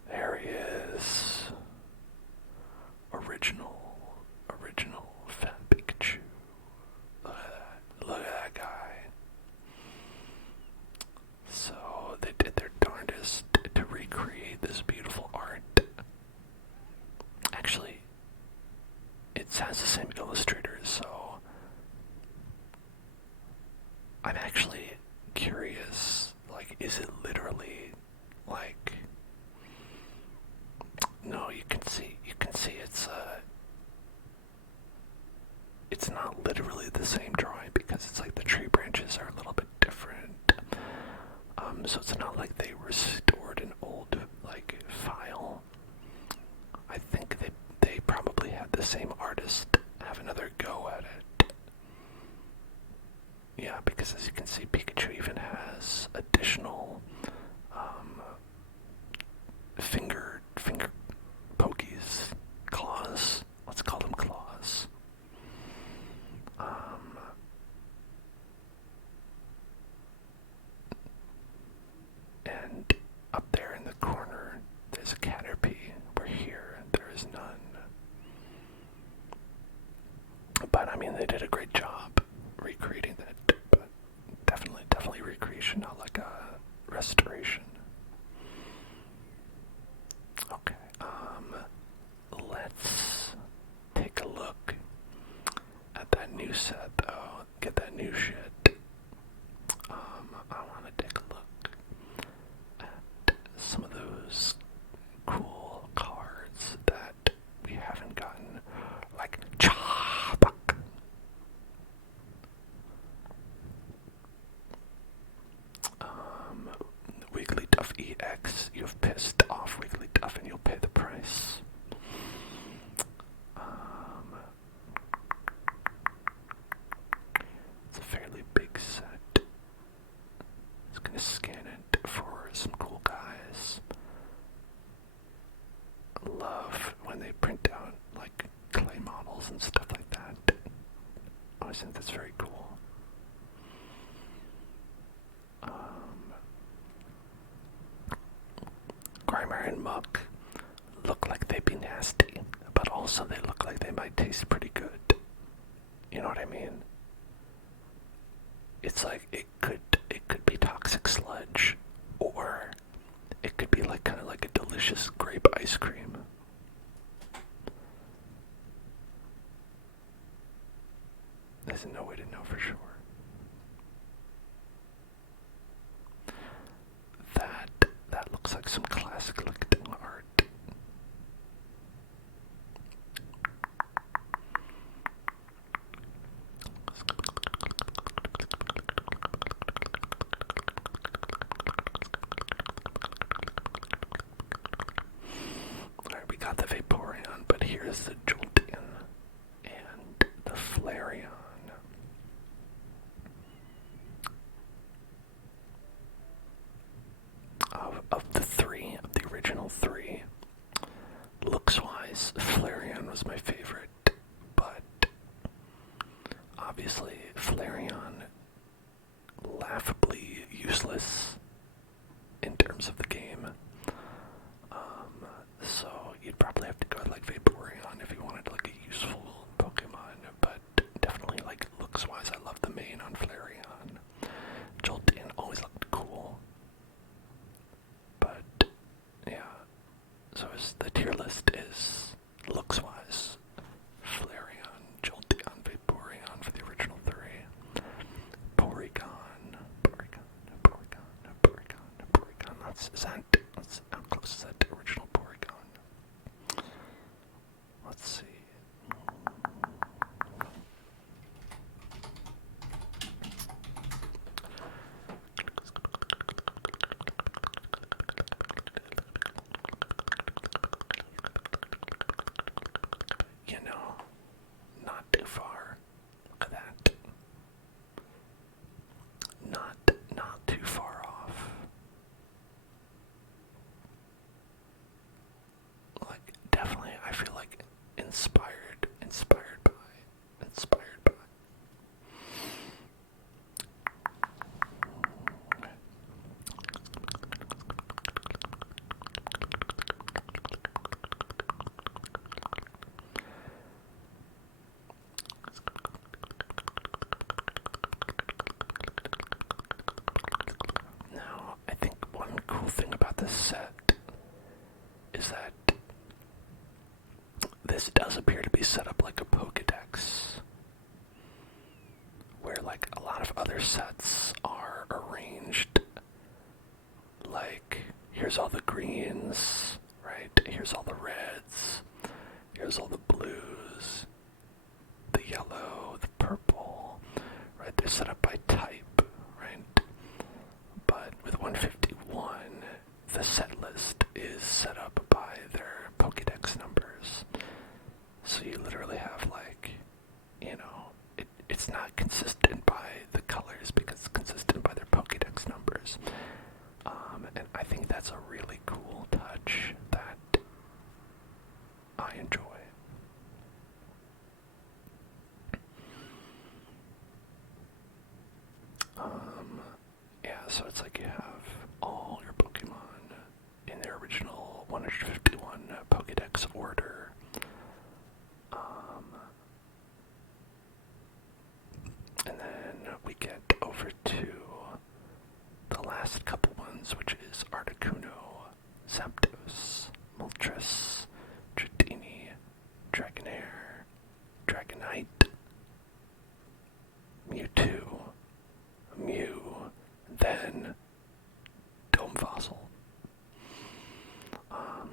There he is. Original Fat Pikachu. Look at that. Look at that guy. So they did their darndest to recreate this beautiful art. Actually, it has the same illustrators, so I'm actually curious, like, is it literally, like, no, you can see it's not literally the same drawing because it's like the tree branches are a little bit different. So it's not like they restored an old, like, file. I think they probably had the same artist have another go at it. Yeah, because as you can see, Pikachu even has additional finger pokies, claws. Let's call them claws. And up there in the corner, there's a Caterpie, where here there is none. But I mean, they did a great job recreating that. But definitely recreation, not like a restoration. Okay, let's take a look at that new set, though. Get that new shit. I want to take a look at some of those cool cards that we haven't gotten, like Chabak. Wigglytuff EX. You've pissed off Wigglytuff and you'll pay the price. It's a fairly big set. Just gonna scan it for some cool guys. Love when they print out like clay models and stuff like that. I think that's very cool. Grimer and Muck look like they'd be nasty, but also they look like they might taste pretty good. You know what I mean? It's like it could be toxic sludge, or it could be like kind of like a delicious grape ice cream. There's no way to know for sure. That looks like some classic looking art. 3. Looks-wise, Flareon was my favorite, but obviously Flareon laughably useless in terms of the game. So you'd probably have to go with like Vaporeon if you wanted like a useful Pokemon, but definitely like looks-wise, I love the mane on Flareon. Jolteon always looked cool, but yeah. So the tier list is looks-wise: Flareon, Jolteon, Vaporeon for the original 3, Porygon. How close is that to original Porygon? Let's see. You know, not too far. Look at that. Not too far off. Like, definitely, I feel like inspired by. Now, I think one cool thing about this set is that this does appear to be set up like a Pokédex, where like a lot of other sets are arranged like, here's all the greens, right? Here's all the reds, here's all the blues, the yellow, the purple, right? They're set up by type, right? But with 151, the set list is set up by their Pokédex numbers. So you literally have like, you know, it's not consistent by the colors because it's consistent by their Pokédex numbers. And I think that's a really cool touch that I enjoy. Yeah, so it's like you have all your Pokemon in their original 151 Pokédex order. And then we get over to the last couple ones, which is Articuno, Zapdos, Moltres, Dratini, Dragonair, Dragonite, Mewtwo, Mew, then Dome Fossil.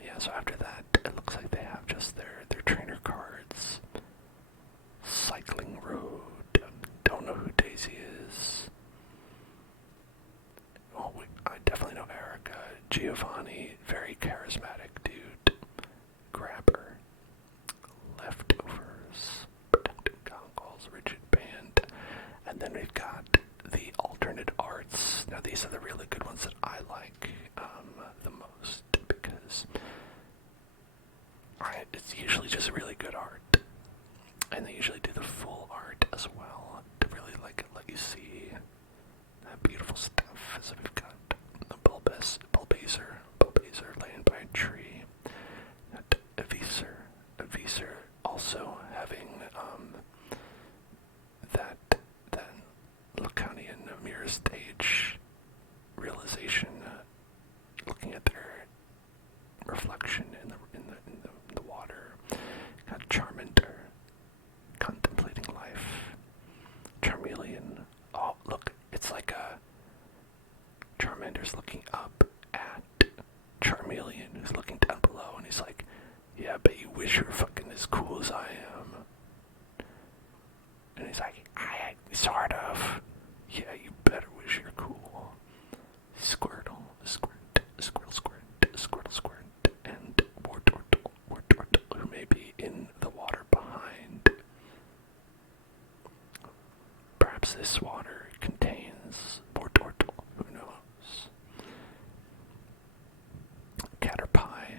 Yeah, so after that, it looks like they have just their trainer cards. Cycling Road, don't know who Daisy is. Well, I definitely know Erica. Giovanni, very charismatic dude. Grabber, Leftovers, Protective Goggles, Rigid Band, and then we've got the alternate arts. Now these are the really good ones that I like the most because it's usually just really good art, and they usually do the full art as well to really like let you see that beautiful stuff. So we've got the Bulbasaur laying by a tree. Got Avisor also having that Lacanian mirror stage realization, looking at their reflection in the water. Got Charmander contemplating life. Charmeleon. Oh, look, it's like a Charmander's looking up at Charmeleon, who's looking down below, and he's like, yeah, I bet you wish you were fucking as cool as I am. And he's like, I sort of. Yeah, you better wish you're cool. Squirtle, and Wartortle, who may be in the water behind. Perhaps this water contains Wartortle, who knows? Caterpie,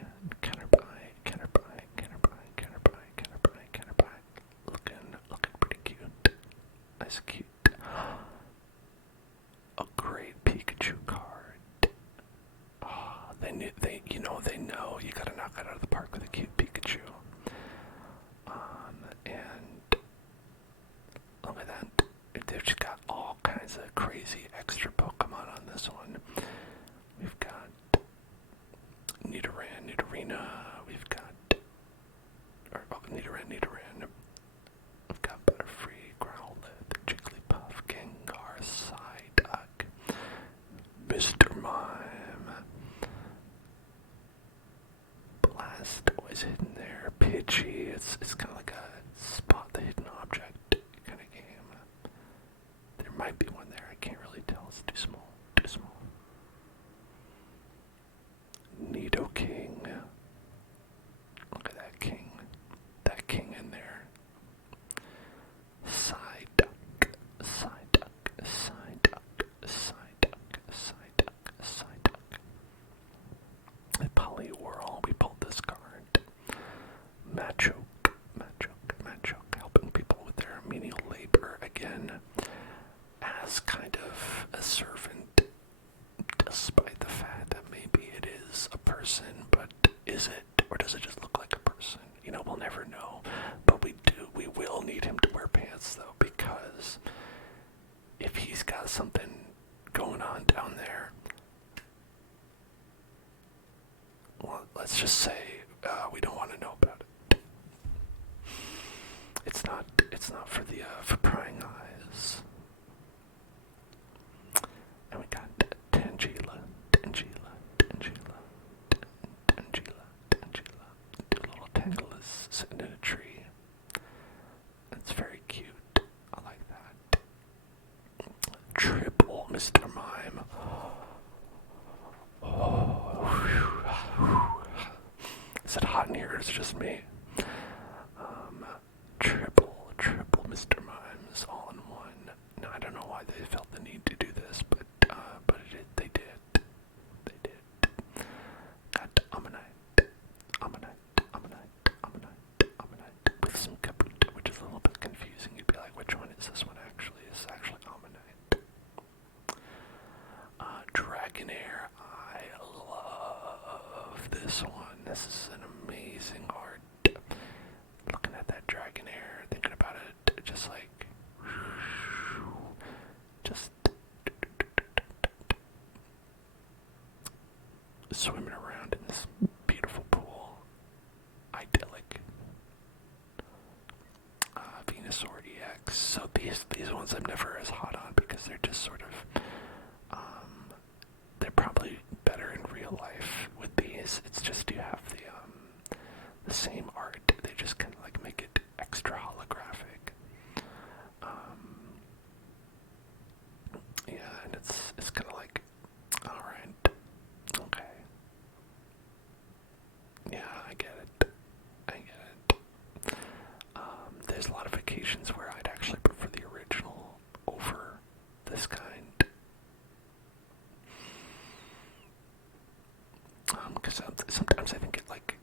person, but is it, or does it just look like a person? You know, we'll never know. But we will need him to wear pants, though, because if he's got something going on down there, well, let's just say we don't want to know about it. It's not for the for prying eyes. And we got Tangela. Do little Tangelas sitting in a tree. That's very cute. I like that. Triple Mr. Mime. Is it hot in here or is it just me? Triple Mr. Mimes all in one. Now, I don't know why they felt the need to do this, but they did. They did. Got Ammonite with some kaput, which is a little bit confusing. You'd be like, which one is this one actually? It's actually Ammonite. Dragonair, I love this one. This is an amazing art. Looking at that Dragonair, thinking about it, just swimming around in this beautiful pool. Idyllic. Venusaur EX. So these ones I'm never as hot on because they're just sort of, they're probably better in real life with these. It's just you have the same art. They just kind of like make it extra holographic. Yeah, and it's kind of like, all right, okay. Yeah, I get it. There's a lot of occasions where I'd actually prefer the original over this kind. Because sometimes I think it like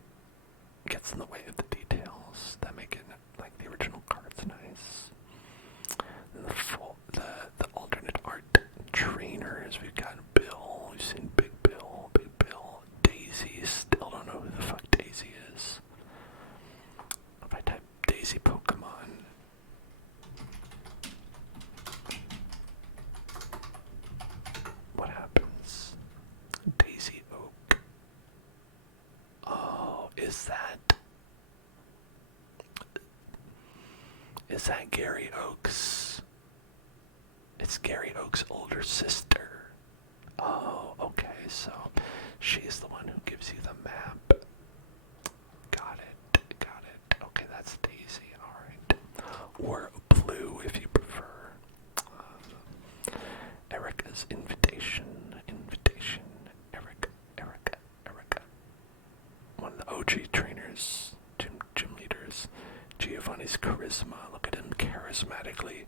gets in the way of the details that make it like the original card's nice. And the alternate art trainers, we've got Bill, we've seen Big Bill, Daisy, still don't know who the fuck Daisy is. If I type Daisy Pokemon, what happens? Daisy Oak. Oh, is that Gary Oak's? It's Gary Oak's older sister. Oh, okay, so she's the one who gives you the map. Got it. Okay, that's Daisy, alright. Or Blue, if you prefer. Erica's Invitation. Erica. One of the OG trainers, gym leaders. Giovanni's Charisma. Look at him charismatically.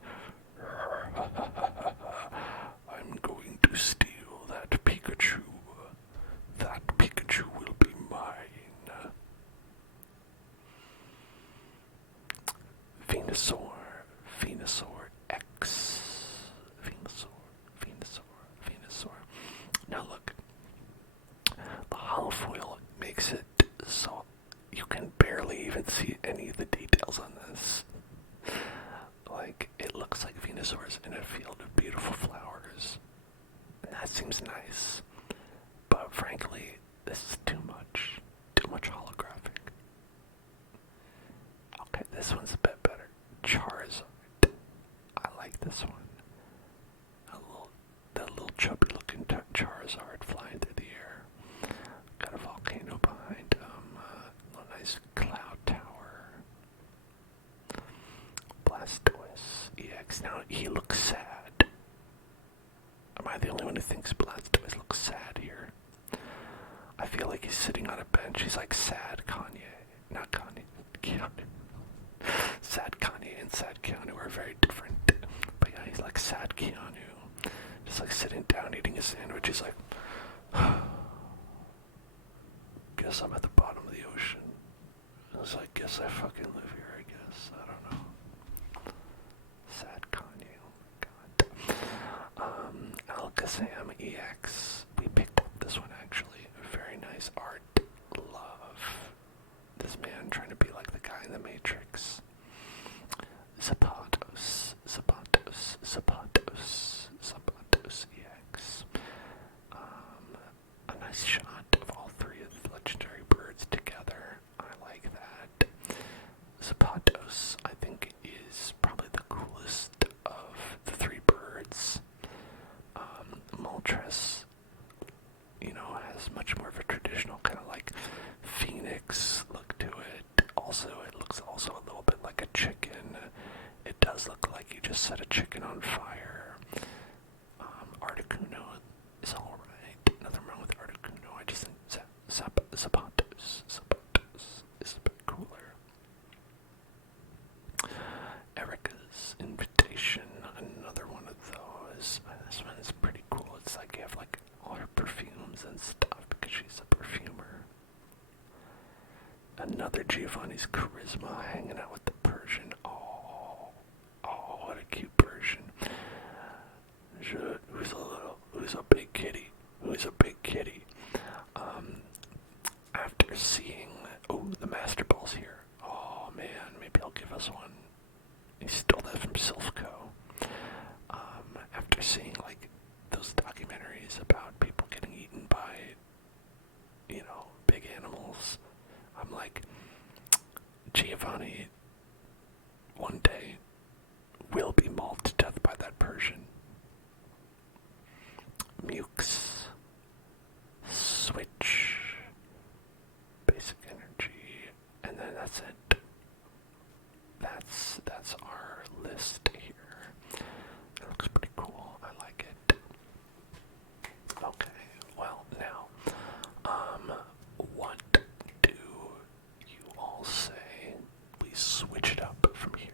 I'm going to steal that Pikachu. That Pikachu will be mine. Venusaur X. Venusaur. Now look, the holofoil makes it so you can barely even see any of the details on this. Like, it looks like Venusaur's in a field of beautiful flowers. And that seems nice. But frankly, this is too much. Too much holographic. Okay, this one's a bit better. Charizard. I like this one. That little chubby looking Charizard flying through the air. Got a volcano behind him. A nice cloud tower. Blastoise EX. Now, he looks sad. Am I the only one who thinks Blastoise looks sad here? I feel like he's sitting on a bench. He's like sad Kanye. Not Kanye. Keanu. Sad Kanye and sad Keanu are very different. But yeah, he's like sad Keanu. Just like sitting down eating a sandwich. He's like, guess I'm at the bottom of the ocean. I was like, guess I fucking live here, I guess. I don't know. Sad Kanye, oh my god. Alakazam EX. We picked up this one actually. Very nice art. nice shot of all three of the legendary birds together. I like that. Zapatos, I think, is probably the coolest of the three birds. Moltres, has much more of a traditional kind of like phoenix look to it. Also, it looks also a little bit like a chicken. It does look like you just set a chicken on fire. Articuno is alright. Nothing wrong with Articuno. I just think Zapatos is a bit cooler. Erica's Invitation, another one of those. This one is pretty cool. It's like you have like all her perfumes and stuff because she's a perfumer. Another Giovanni's Charisma hanging out with the Persian. Oh, what a cute Persian. Who's a big kitty? Who's a big kitty? After seeing, the Master Ball's here. Oh man, maybe he'll give us one. He stole that from Silphco. After seeing like those documentaries about people getting eaten by, big animals, I'm like, Giovanni one day will be mauled to death by that Persian. Mukes, Switch, Basic Energy, and then that's it. That's our list here. It looks pretty cool. I like it. Okay, well now, what do you all say we switch it up from here?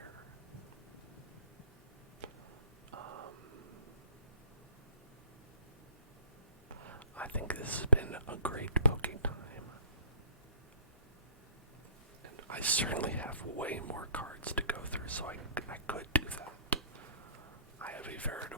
I think this has been a great poking time. And I certainly have way more cards to go through, so I could do that. I have a veritable